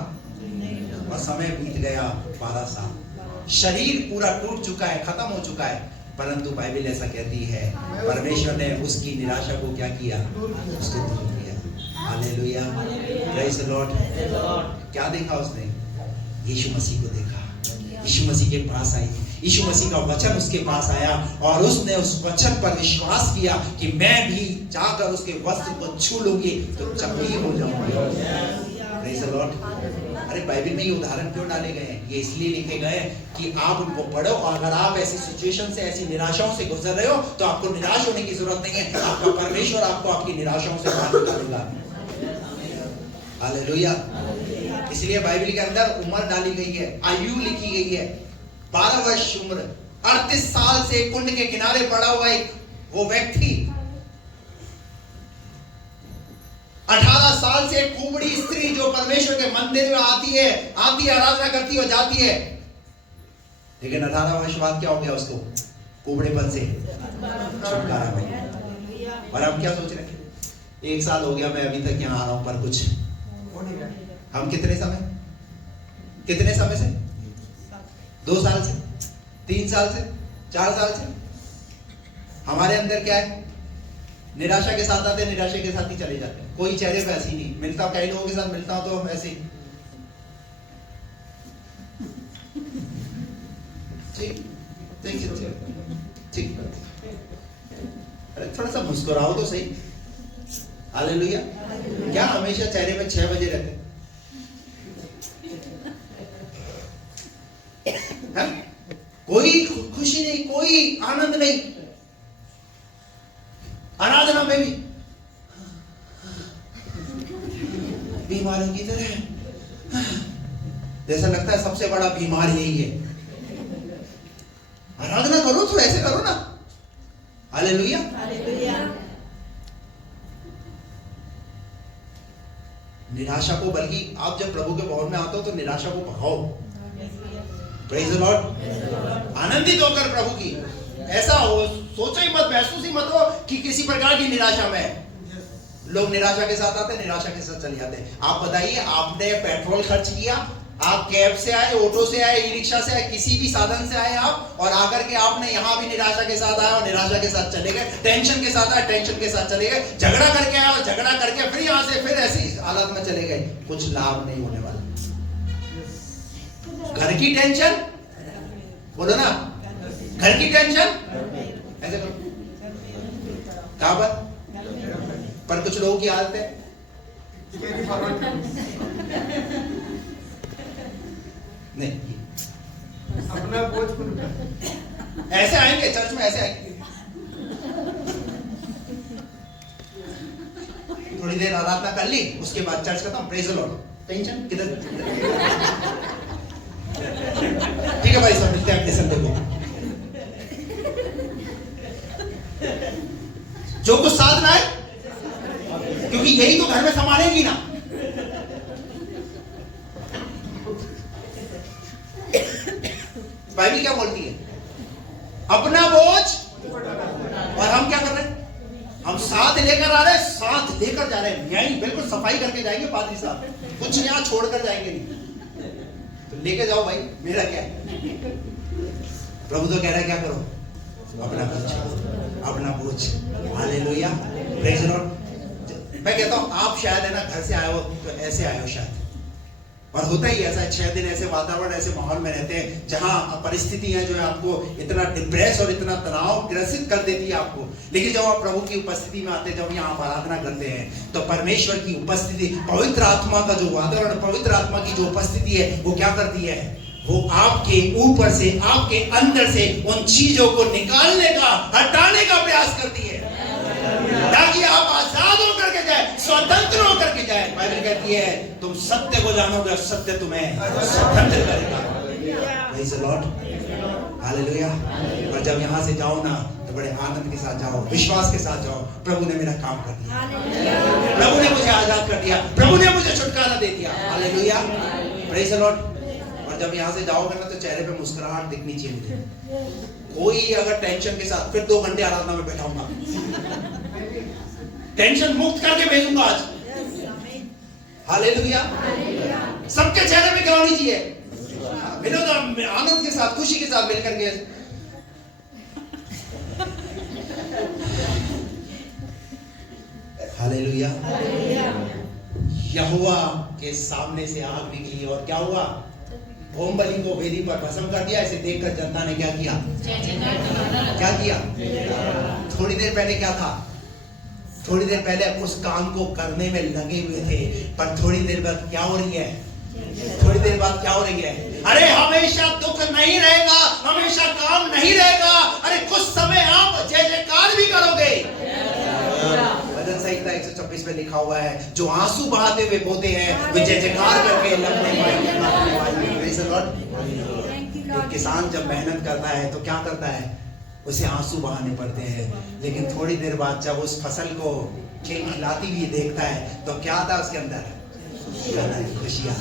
और समय बीत गया 12 साल। शरीर पूरा टूट चुका है, खत्म हो चुका है, परंतु बाइबल ऐसा कहती है परमेश्वर ने उसकी निराशा को क्या किया, उसको दूर किया। हालेलुया। Praise the Lord. क्या देखा उसने? यीशु मसीह को देखा। यीशु मसीह के पास आई, यीशु मसीह का वचन उसके पास आया और उसने उस वचन पर विश्वास किया कि मैं भी जाकर उसके वस्त्र को छू लूंगी तो चंगी हो जाऊंगी। Praise the Lord. अरे बाइबल में ये उदाहरण क्यों डाले गए हैं? ये इसलिए लिखे गए कि आप उनको पढ़ो, और अगर आप ऐसी सिचुएशन से, ऐसी निराशाओं से गुजर रहे हो तो आपको निराश होने की जरूरत नहीं है। आपका परमेश्वर आपको आपकी निराशाओं से बाहर निकालेगा। हालेलुया। इसलिए बाइबल के अंदर उम्र डाली गई है, आयु लिखी गई है। 12 वर्ष उम्र, 38 साल से कुंड के किनारे पड़ा हुआ एक वो व्यक्ति, 18 साल से एक कुबड़ी स्त्री जो परमेश्वर के मंदिर में आती है, आराधना करती है, जाती है, लेकिन 18 वर्ष बाद क्या हो गया उसको? कुबड़ेपन से छुटकारा मिला। और हम क्या सोच रहे हैं? 1 साल हो गया मैं अभी तक यहाँ आ रहा हूं, पर कुछ हम कितने समय से? 2 साल से, 3 साल से, 4 साल से हमारे अंदर क्या है? निराशा के साथ आते, निराशा के साथ ही चले जाते हैं। कोई चेहरे पे ऐसी नहीं मिलता। कई लोगों के साथ मिलता हूं तो ऐसे ठीक, अरे थोड़ा सा मुस्कुराओ तो सही। हालेलुया। क्या हमेशा चेहरे पे 6 बजे रहते? कोई खुशी नहीं, कोई आनंद नहीं। आराधना में भी बीमारों की तरह, जैसा लगता है सबसे बड़ा बीमार यही है। आराधना करो तो ऐसे करो ना। हालेलुया। निराशा को, बल्कि आप जब प्रभु के भवन में आते हो तो निराशा को भगाओ। Praise the lord. आनंदित होकर प्रभु की, ऐसा हो, सोचो ही मत, महसूस ही मत हो कि किसी प्रकार की निराशा में। लोग निराशा के साथ आते, निराशा के साथ चले जाते हैं। आप बताइए, आपने पेट्रोल खर्च किया, आप कैब से आए, ऑटो से आए, ई रिक्शा से आए, किसी भी साधन से आए आप, और आकर के आपने यहाँ भी निराशा के साथ आया और निराशा के साथ चले गए। टेंशन के साथ आए, टेंशन के साथ चले गए। झगड़ा करके आए और झगड़ा करके फिर यहाँ से फिर ऐसी हालत में चले गए। कुछ लाभ नहीं होने वाला। घर की टेंशन, बोलो ना, घर की टेंशन ऐसे करो। कहां पर कुछ लोगों की हालत है नहीं, अपना बोझ ऐसे आएंगे चर्च में, ऐसे आएंगे, थोड़ी देर आराधना कर ली, उसके बाद चर्च खत्म, प्रेज़ द लॉर्ड। टेंशन किधर? ठीक है भाई, सब मिलते हैं अगले संडे को। जो कुछ साधना है, क्योंकि यही तो घर में संभालेगी ना। बाइबल क्या बोलती है? अपना बोझ, और हम क्या कर रहे हैं? हम साथ लेकर आ रहे हैं, साथ लेकर जा रहे हैं। यही बिल्कुल सफाई करके जाएंगे पादरी साहब, कुछ यहाँ छोड़कर जाएंगे नहीं। तो लेके जाओ भाई, मेरा क्या है? प्रभु तो कह रहा है क्या करो? अपना बोझ, अपना बोझ। Hallelujah, praise the Lord. मैं कहता हूं आप शायद है ना घर से आए हो तो ऐसे आए हो शायद, और होता ही ऐसा 6 दिन ऐसे वातावरण ऐसे माहौल में रहते हैं जहां परिस्थितियां जो है आपको इतना डिप्रेस और इतना तनाव ग्रसित कर देती है आपको। लेकिन जब आप प्रभु की उपस्थिति में आते हैं, जब यहाँ आराधना करते हैं, तो परमेश्वर की उपस्थिति, पवित्र आत्मा का जो वातावरण, पवित्र आत्मा की जो उपस्थिति है वो क्या करती है? वो आपके ऊपर से, आपके अंदर से उन चीजों को निकालने का, हटाने का प्रयास करती है, ताकि आप आजाद होकर के जाए, स्वतंत्र होकर के जाए। बाइबल कहती है तुम सत्य को जानोगे और सत्य तुम्हें स्वतंत्र करेगा। Praise the Lord, hallelujah. और जब यहाँ से जाओ ना तो बड़े आनंद के साथ जाओ, विश्वास के साथ जाओ, प्रभु ने मेरा काम कर दिया, प्रभु ने मुझे आजाद कर दिया, प्रभु ने मुझे छुटकारा दे दिया। Hallelujah, praise the Lord. और जब यहाँ से जाओगे ना तो चेहरे पे मुस्कुराहट दिखनी चाहिए मुझे। कोई अगर टेंशन के साथ, फिर 2 घंटे आराधना में बैठाऊंगा, टेंशन मुक्त करके भेजूंगा आज। हालेलुया, सबके चेहरे पे क्या होनी चाहिए? मिलो तो आनंद के साथ, खुशी के साथ मिलकर के। हालेलुया, यहोवा के सामने से आग निकली और क्या हुआ? होम बलि को वेदी पर भस्म कर दिया। इसे देखकर जनता ने क्या किया? क्या किया? थोड़ी देर पहले क्या था? थोड़ी देर पहले उस काम को करने में लगे हुए थे, पर थोड़ी देर बाद क्या हो रही है? थोड़ी देर बाद क्या हो रही है? अरे हमेशा दुख नहीं रहेगा, हमेशा काम नहीं रहेगा। अरे कुछ समय आप जय जयकार भी करोगे। भजन संहिता 126 में लिखा हुआ है, जो आंसू बहाते हुए बोते हैं वे जय जयकार करके लगने पाएंगे। Praise the Lord. एक किसान जब मेहनत करता है तो क्या करता है? उसे आंसू बहाने पड़ते हैं, लेकिन थोड़ी देर बाद जब उस फसल को खिलाती हुई देखता है तो क्या आता है उसके अंदर? खुशियां।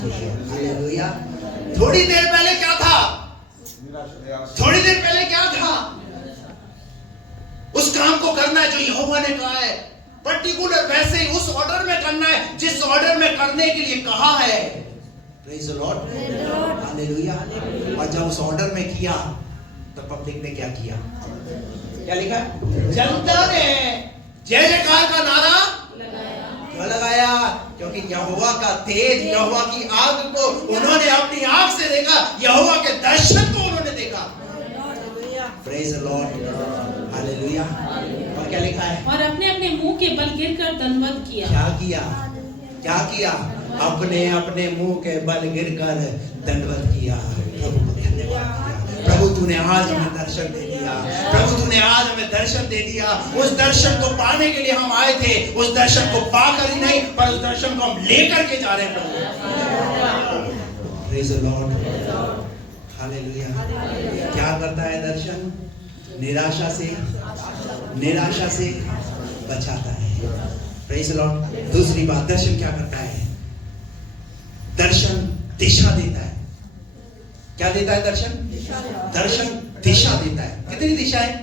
हालेलुया। थोड़ी देर पहले क्या था? थोड़ी देर पहले क्या था? उस काम को करना है जो यहोवा ने कहा है, पर्टिकुलर वैसे ही उस ऑर्डर में करना है जिस ऑर्डर में करने के लिए कहा है। Praise the Lord, hallelujah. और जब उस ऑर्डर में किया तो पब्लिक ने क्या किया? क्या लिखा है? जनता ने जय जयकार का नारा लगाया, क्योंकि यहोवा का तेज, यहोवा की आग को उन्होंने अपनी आंख से देखा, यहोवा के दर्शन को उन्होंने देखा। Praise the Lord, hallelujah. और क्या लिखा है? और अपने अपने मुंह के बल गिरकर दंडवत किया। क्या किया? क्या किया? अपने अपने मुंह के बल गिरकर दंडवत किया। प्रभु को धन्यवाद। प्रभु तूने आज हमें दर्शन दे दिया, प्रभु तूने आज हमें दर्शन दे दिया। उस दर्शन को पाने के लिए हम आए थे, उस दर्शन को पाकर ही नहीं पर उस दर्शन को हम लेकर के जा रहे हैं। प्रभु, प्रेज़ द लॉर्ड, हालेलुया। क्या करता है दर्शन? निराशा से बचाता है। Praise the Lord. दूसरी बात, दर्शन क्या करता है? दर्शन दिशा देता है। क्या देता है दर्शन? दर्शन दिशा देता है। कितनी दिशा है?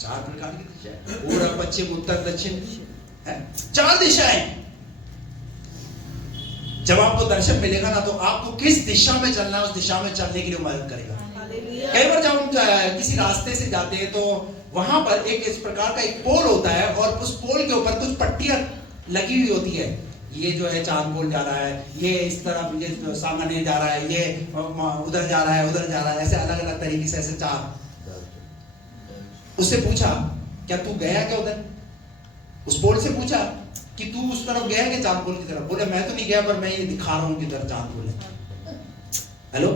4 प्रकार की दिशा है। पूर्व, पश्चिम, उत्तर, दक्षिण, 4 दिशाएं। जब आपको दर्शन मिलेगा ना तो आपको किस दिशा में चलना है उस दिशा में चलने के लिए मदद करेगा। कई बार जब हम किसी रास्ते से जाते हैं तो वहां पर एक इस प्रकार का एक पोल होता है और उस पोल के ऊपर कुछ पट्टियां लगी हुई होती है। ये जो है चांदपोल जा रहा है, ये इस तरफ, ये सामान्य जा रहा है, ये उधर जा रहा है, उधर जा रहा है, ऐसे अलग अलग तरीके से ऐसे 4। उससे पूछा क्या तू गया क्या उधर? उस पोल से पूछा कि तू उस तरफ गया क्या चांदपोल की तरफ? बोले मैं तो नहीं गया, पर मैं ये दिखा रहा हूं किधर चांदपोल है। हेलो,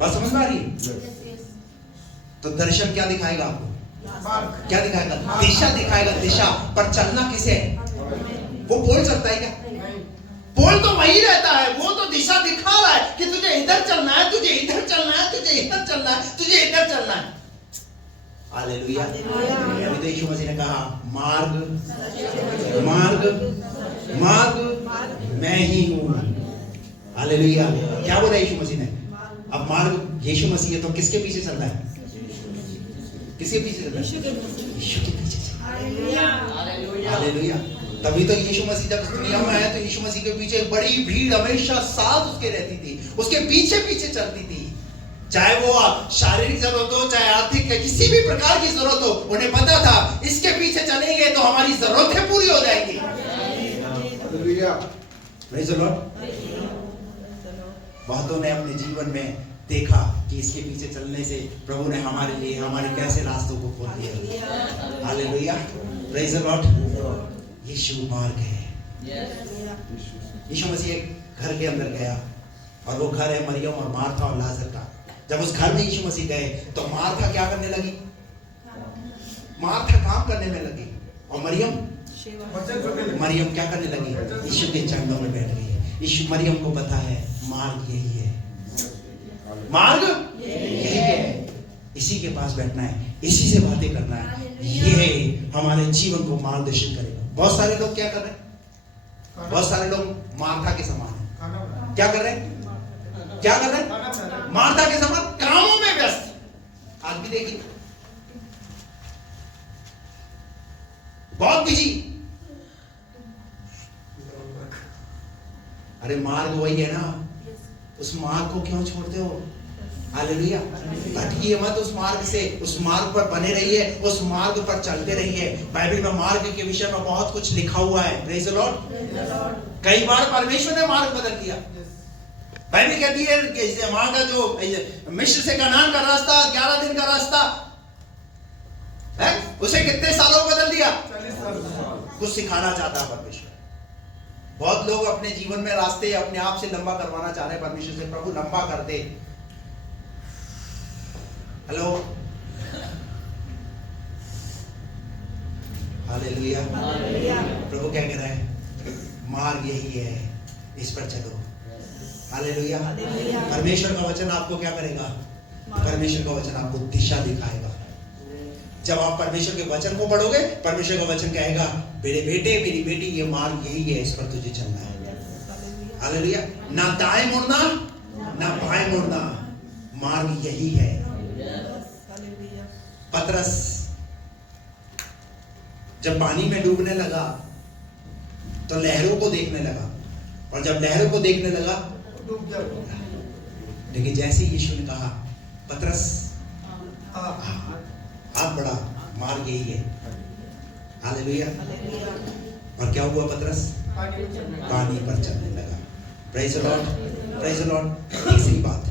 बात समझ में आ रही है? तो दर्शन क्या दिखाएगा आपको? क्या दिखाएगा? दिशा दिखाएगा। दिशा पर चलना किसे है? वो पोल चलता है क्या? पोल तो वही रहता है, वो तो दिशा दिखा रहा है कि तुझे इधर चलना है, तुझे इधर चलना है, तुझे इधर चलना है, तुझे इधर चलना है। हालेलुया। अभी तो यीशु मसीह ने कहा मार्ग मैं ही हूं। हालेलुया। क्या बोला यीशु मसीह ने? अब मार्ग यीशु मसीह है तो किसके पीछे चल रहा है? किसके पीछे चल रहा है? यीशु के पीछे चल रहा है। हालेलुया। तभी तो यीशु मसीह जब दुनिया में आया तो यीशु मसीह के पीछे एक बड़ी भीड़ हमेशा साथ उसके रहती थी, उसके पीछे पीछे चलती थी। चाहे वो शारीरिक जरूरत हो, चाहे आर्थिक है, किसी भी प्रकार की जरूरत हो, उन्हें पता था इसके पीछे चलेंगे तो हमारी जरूरतें पूरी हो जाएंगी। हालेलुया। Praise the Lord. बहुतों ने अपने जीवन में देखा कि इसके पीछे चलने से प्रभु ने हमारे लिए हमारे कैसे रास्तों को खोल दिया। Hallelujah. Praise the lord. Yeshu मार्ग है। यीशु मसीह एक घर के अंदर गया और वो घर है मरियम और मार्था और लाजर का। जब उस घर में यीशु मसीह गए तो मार्था क्या करने लगी? मार्था काम करने में लगी और मरियम क्या करने लगी? यीशु के चरणों में बैठ गई। यीशु मरियम को पता है मार्ग यही है, मार्ग यही है, इसी के पास बैठना है, इसी से बातें करना है, ये हमारे जीवन को मार्गदर्शन करेगा। बहुत सारे लोग क्या कर रहे हैं? बहुत सारे लोग मार्था के समान है। क्या कर रहे हैं? क्या कर रहे हैं? मार्था के समान कामों में व्यस्त। आज भी देखिए बहुत बिजी। अरे मार्ग वही है ना, उस मार्ग को क्यों छोड़ते हो? हालेलुया। भटकिए मत उस मार्ग से, उस मार्ग पर बने रहिए, उस मार्ग पर चलते रहिए। बाइबल में मार्ग के विषय में बहुत कुछ लिखा हुआ है। Praise the Lord. कई बार परमेश्वर ने मार्ग बदल दिया। बाइबल कहती है कि वहां का जो मिस्र से कनान का रास्ता 11 दिन का रास्ता है, उसे कितने सालों में बदल दिया? 40 साल। कुछ सिखाना चाहता है परमेश्वर। बहुत लोग अपने जीवन में रास्ते अपने आप से लंबा करवाना चाह रहे हैं परमेश्वर से। प्रभु लंबा कर दे। Hello, hallelujah. प्रभु क्या कह रहा है? मार्ग यही है, इस पर चलो। हालेलुया। परमेश्वर का वचन आपको क्या करेगा? परमेश्वर का वचन आपको दिशा दिखाएगा। जब आप परमेश्वर के वचन को पढ़ोगे, परमेश्वर का वचन कहेगा मेरे बेटे मेरी बेटी ये मार्ग यही है, इस पर तुझे चलना है। हालेलुया। ना दाएं मुड़ना ना बाएं मुड़ना, मार्ग यही है। पतरस जब पानी में डूबने लगा तो लहरों को देखने लगा, और जब लहरों को देखने लगा डूब जाओ। लेकिन जैसे यीशु ने कहा पतरस हाथ बढ़ा, मार्ग यही है। हालेलुया। और क्या हुआ? पतरस पानी पर चलने लगा। Praise the Lord. Praise the Lord. तीसरी बात,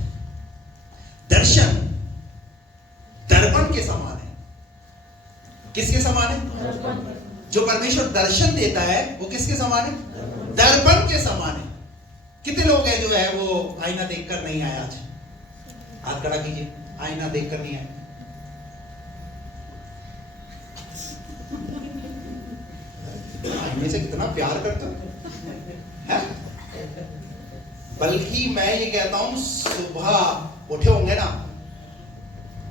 दर्शन दर्पण के समान है। किसके समान है? जो परमेश्वर दर्शन देता है वो किसके समान है? दर्पण के समान है। कितने लोग हैं जो है वो आईना देखकर नहीं आए? आज हाथ खड़ा कीजिए। आईना देखकर नहीं आए। आईने से कितना प्यार करते हो है? बल्कि मैं ये कहता हूं सुबह उठे होंगे ना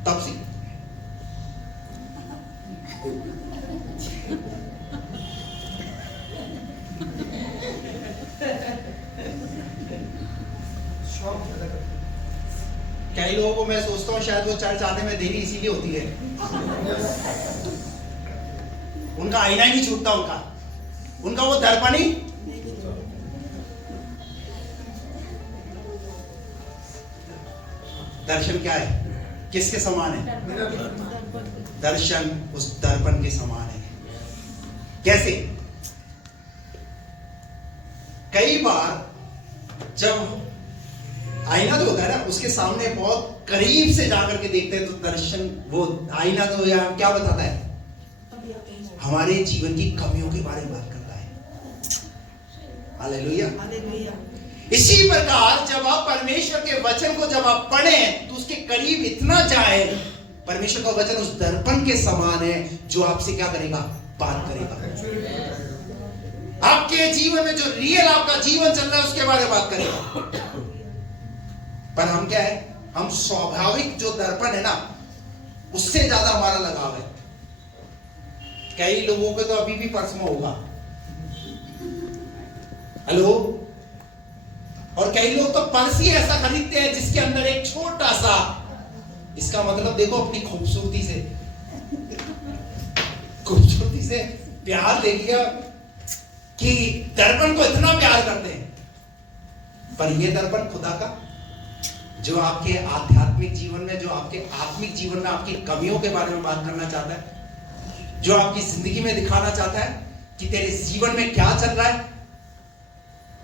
तब से कई लोगों को मैं सोचता हूँ शायद वो चर्च आने में देरी इसीलिए होती है, उनका आईना ही नहीं छूटता, उनका वो दर्पण ही। दर्शन क्या है? किसके समान है? दर्शन उस दर्पण के समान है। कैसे? कई बार जब आईना जो होता है ना उसके सामने बहुत करीब से जाकर के देखते हैं तो दर्शन, वो आईना तो या क्या बताता है? हमारे जीवन की कमियों के बारे में बात करता है। हालेलुया। इसी प्रकार जब आप परमेश्वर के वचन को जब आप पढ़ें तो उसके करीब इतना जाए, परमेश्वर का वचन उस दर्पण के समान है जो आपसे क्या करेगा? बात करेगा। आपके जीवन में जो रियल आपका जीवन चल रहा है उसके बारे में बात करेगा। पर हम क्या है? हम स्वाभाविक जो दर्पण है ना उससे ज्यादा हमारा लगाव है। कई लोगों को तो अभी भी पर्स में होगा। हेलो, और कई लोग तो पर्स ही ऐसा खरीदते हैं जिसके अंदर एक छोटा सा, इसका मतलब देखो अपनी खूबसूरती से प्यार दे दिया कि दर्पण को इतना प्यार करते हैं। पर यह दर्पण खुदा का, जो आपके आध्यात्मिक जीवन में, जो आपके आत्मिक जीवन में आपकी कमियों के बारे में बात करना चाहता है, जो आपकी जिंदगी में दिखाना चाहता है कि तेरे जीवन में क्या चल रहा है,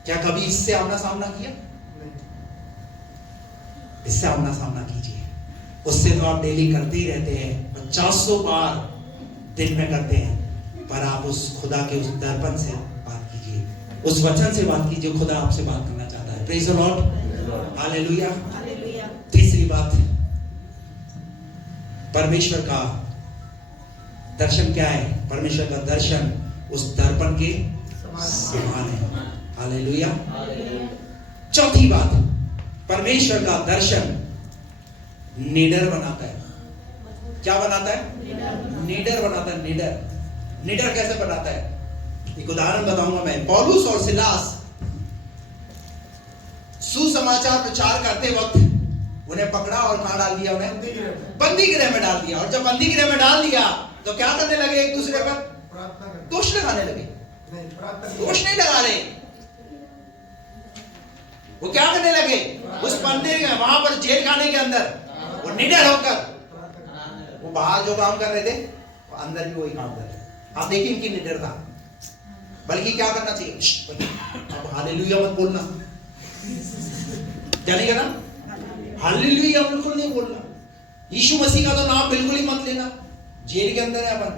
क्या कभी इससे आमना सामना किया? इससे आमना सामना कीजिए। उससे तो आप डेली करते ही रहते हैं, 50 बार दिन में करते हैं, पर आप उस खुदा के उस दर्पण से बात कीजिए, उस वचन से बात कीजिए। खुदा आपसे बात करना चाहता है। Praise the Lord, hallelujah. तीसरी बात, परमेश्वर का दर्शन क्या है? परमेश्वर का दर्शन उस दर्पण के समान है। हालेलुया। चौथी बात, परमेश्वर का दर्शन निडर बनाता है। क्या बनाता है? निडर बनाता है। निडर कैसे बनाता है? एक उदाहरण बताऊंगा मैं। पौलुस और सिलास सुसमाचार प्रचार करते वक्त उन्हें पकड़ा और कहां डाल दिया? उन्हें बंदी गृह में डाल दिया। और जब बंदी गृह में डाल दिया तो क्या करने लगे? एक दूसरे पर दोष लगाने लगे। दोष नहीं लगा रहे, वो क्या करने लगे? उस बंदी में, वहां पर जेल खाने के अंदर वो निडर होकर, वो बाहर जो काम कर रहे थे वो अंदर भी वही काम कर रहे थे। आप देखिए इनकी निडरता। बल्कि क्या करना चाहिए? अब हालेलुया मत बोलना, क्या नहीं करना? हालेलुया बिल्कुल नहीं बोलना। यीशु मसीह का तो नाम बिल्कुल ही मत लेना। जेल के अंदर है अपन।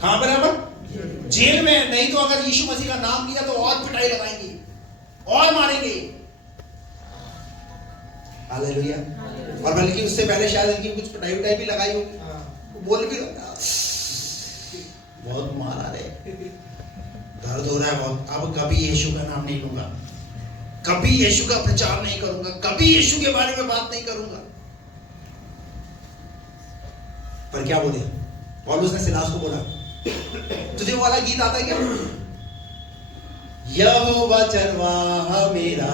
कहां पर है अपन? जेल में। नहीं तो अगर यीशु मसीह का नाम लिया तो और पिटाई लगाएंगे और मारेंगे। हालेलुया। और बल्कि उससे पहले शायद इनकी कुछ पिटाई भी लगाई होगी। बोल भी बहुत मारा रे, दर्द हो रहा है बहुत, अब कभी यीशु का नाम नहीं लूंगा, कभी यीशु का प्रचार नहीं करूंगा, कभी यीशु के बारे में बात नहीं करूंगा। पर क्या बोले पौलुस ने सिलास को? बोला तुझे वो वाला गीत आता है क्या? यहोवा चरवाहा मेरा,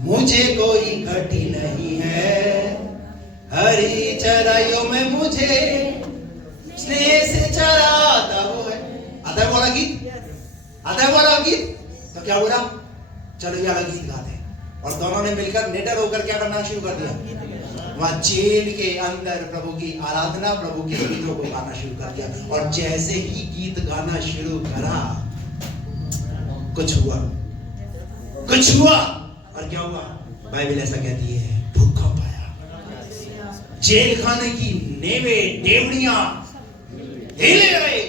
मुझे कोई घटी नहीं है, हरी चराइयों में मुझे स्नेह से चराता वो है। आता है वाला गीत? आता है वाला गीत? तो क्या बोला? चलो ये वाला गीत गाते हैं। और दोनों ने मिलकर निडर होकर क्या करना शुरू कर दिया? वहां जेल के अंदर प्रभु की आराधना, प्रभु के गीतों को गाना शुरू कर दिया। और जैसे ही गीत गाना शुरू करा, कुछ हुआ। और क्या हुआ? बाइबल ऐसा कहती है, भूकंप आया। जेल खाने की नेवे डेवड़ियां हिले गए।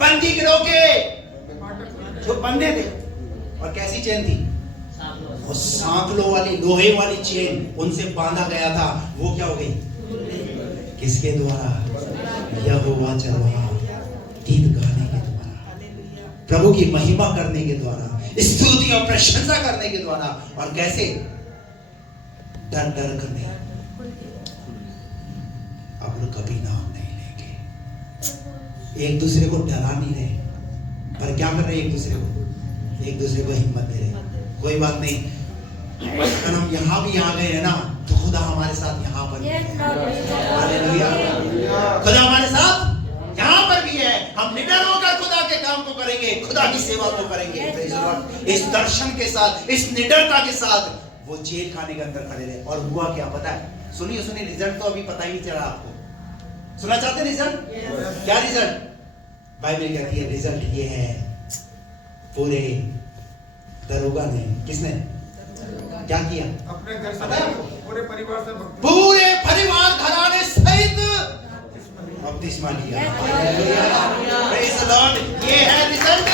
बंदी गिरोह के जो बंदे थे, और कैसी चेन थी? और सांकलों वाली, लोहे वाली चेन उनसे बांधा गया था, वो क्या हो गई? किसके द्वारा? यहोवा चरवाहा गीत गाने के द्वारा, प्रभु की महिमा करने के द्वारा, स्तुति और प्रशंसा करने के द्वारा। और कैसे? डर कर नहीं। अब लोग कभी नाम नहीं लेंगे, एक दूसरे को डरा नहीं रहे, पर क्या कर रहे? एक दूसरे को हिम्मत दे रहे। कोई बात नहीं, अगर हम यहाँ भी आ गए हैं ना, तो खुदा हमारे साथ यहाँ पर भी है। हालेलुया। खुदा हमारे साथ यहाँ पर भी है। हम निडर होकर खुदा के काम को करेंगे, खुदा की सेवा को करेंगे। इस दर्शन के साथ, इस निडरता के साथ वो जेल खाने के अंदर खड़े रहे। और हुआ क्या पता है? सुनिए, रिजल्ट तो अभी पता ही नहीं चला आपको। सुनना चाहते हैं रिजल्ट? क्या रिजल्ट? बाइबल कहती है रिजल्ट ये है, पूरे दरोगा ने, किसने क्या किया? अपने घर से, पूरे परिवार घराने सहित बपतिस्मा लिया। Praise the Lord. ये है रिजल्ट।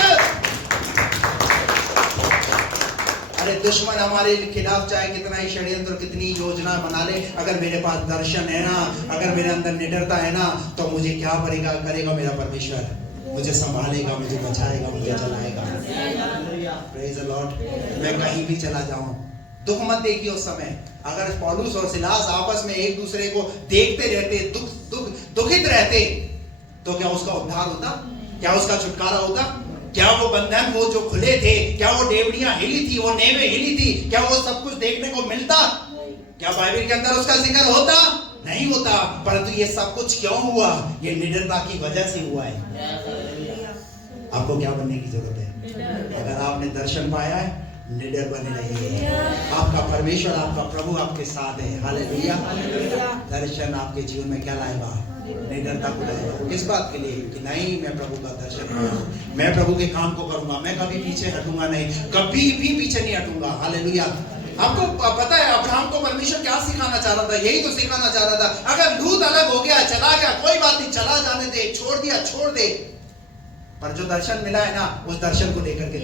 अरे दुश्मन हमारे खिलाफ चाहे कितना ही षड्यंत्र, कितनी योजना बना ले, अगर मेरे पास दर्शन है ना, अगर मेरे अंदर निडरता है ना, तो मुझे क्या करेगा मेरा परमेश्वर? मुझे संभालेगा, मुझे बचाएगा, मुझे चलाएगा। Praise the Lord. मैं कहीं भी चला जाऊं, दुख मत देखिए उस समय। अगर पौलुस और सिलास आपस में एक दूसरे को देखते रहते, दुखित रहते, तो क्या उसका उद्धार होता? क्या उसका छुटकारा होता? क्या वो बंधन वो जो खुले थे, क्या वो डेवड़ियां हिली थी, वो नेवें हिली थी, क्या वो सब कुछ देखने को मिलता? क्या बाइबल के अंदर उसका जिक्र होता? नहीं होता। परंतु ये सब कुछ क्यों हुआ? ये निडरता की वजह से हुआ है। आपको क्या बनने की जरूरत है? अगर आपने दर्शन पाया है, निडर बने रहिए। आपका परमेश्वर, आपका प्रभु आपके साथ है। हालेलुया। दर्शन आपके जीवन में क्या लाएगा? निडरता को लाएगा। किस बात के लिए? कि नहीं, मैं प्रभु का दर्शन करूंगा, मैं प्रभु के काम को करूंगा, मैं कभी पीछे हटूंगा नहीं, कभी भी पीछे नहीं हटूंगा। हालेलुया। आपको पता है अब्राहम को परमेश्वर क्या सिखाना चाह रहा था? यही तो सिखाना चाह रहा था। अगर लूत अलग हो गया, चला गया, कोई बात नहीं, चला जाने दे, छोड़ दिया, छोड़ दे। पर जो दर्शन मिला है ना, उस दर्शन को लेकर के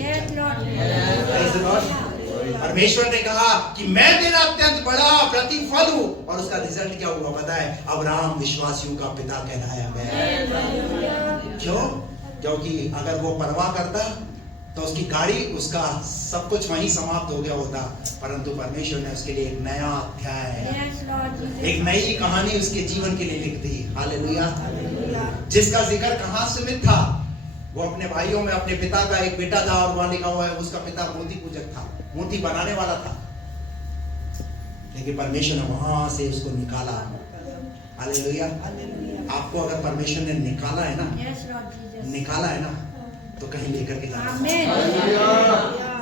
परमेश्वर ने कहा कि मैं तेरा अत्यंत बड़ा प्रतिफल हूं। और उसका रिजल्ट क्या हुआ पता है? अब्राहम विश्वासियों का पिता कहलाया गया। क्यों? क्योंकि अगर वो परवाह करता तो उसकी गाड़ी, उसका सब कुछ वहीं समाप्त हो गया होता। परंतु परमेश्वर ने उसके लिए एक नया अध्याय, एक नई कहानी उसके जीवन के लिए लिख दी। हालेलुया। जिसका जिक्र कहां से था? वो अपने भाइयों में अपने पिता का एक बेटा था, और वहां लिखा हुआ है उसका पिता मूर्ति पूजक था, मूर्ति बनाने वाला था। लेकिन परमेश्वर ने वहां से उसको निकाला। हालेलुया। आपको अगर परमेश्वर ने निकाला है ना, निकाला है ना, तो कहीं लेकर के जाना।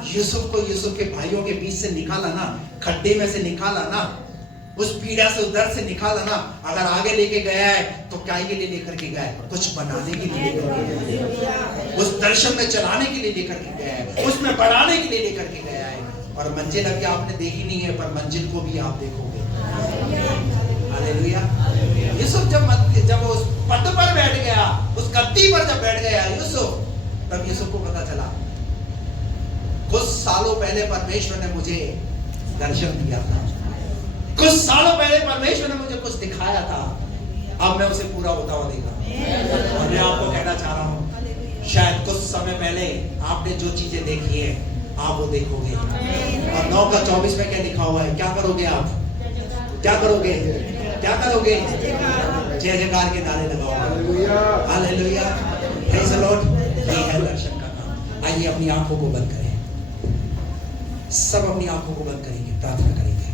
यूसुफ को यूसुफ के भाइयों के बीच से निकाला ना, खड्डे में से निकाला ना, उस पीड़ा से, उस दर्द से निकाला ना। अगर आगे लेके गया है तो क्या के लिए लेकर के गया है? कुछ बनाने के लिए लेकर के गया है, उस दर्शन में चलाने के लिए लेकर के गया है, उसमें बढ़ाने के लिए लेकर के गया है। और मंजिल अभी आपने देखी नहीं है, पर मंजिल को भी आप देखोगे। हालेलुया। यूसुफ जब उस पद पर बैठ गया, उस गद्दी पर जब बैठ गया यूसुफ, तब यूसुफ को पता चला कुछ सालों पहले परमेश्वर ने मुझे दर्शन दिया था, कुछ सालों पहले परमेश्वर ने मुझे कुछ दिखाया था, अब मैं उसे पूरा होता हुआ देखा। और मैं आपको कहना चाह रहा हूँ, शायद कुछ समय पहले आपने जो चीजें देखी है, आप वो देखोगे। और 9:24 में क्या लिखा हुआ है? क्या करोगे आप? क्या करोगे? क्या करोगे? जय जयकार के नारे लगाओगे। हालेलुया। Praise the Lord. ये है दर्शन का काम। आइए अपनी आंखों को बंद करें, सब अपनी आंखों को बंद करेंगे, प्रार्थना करेंगे।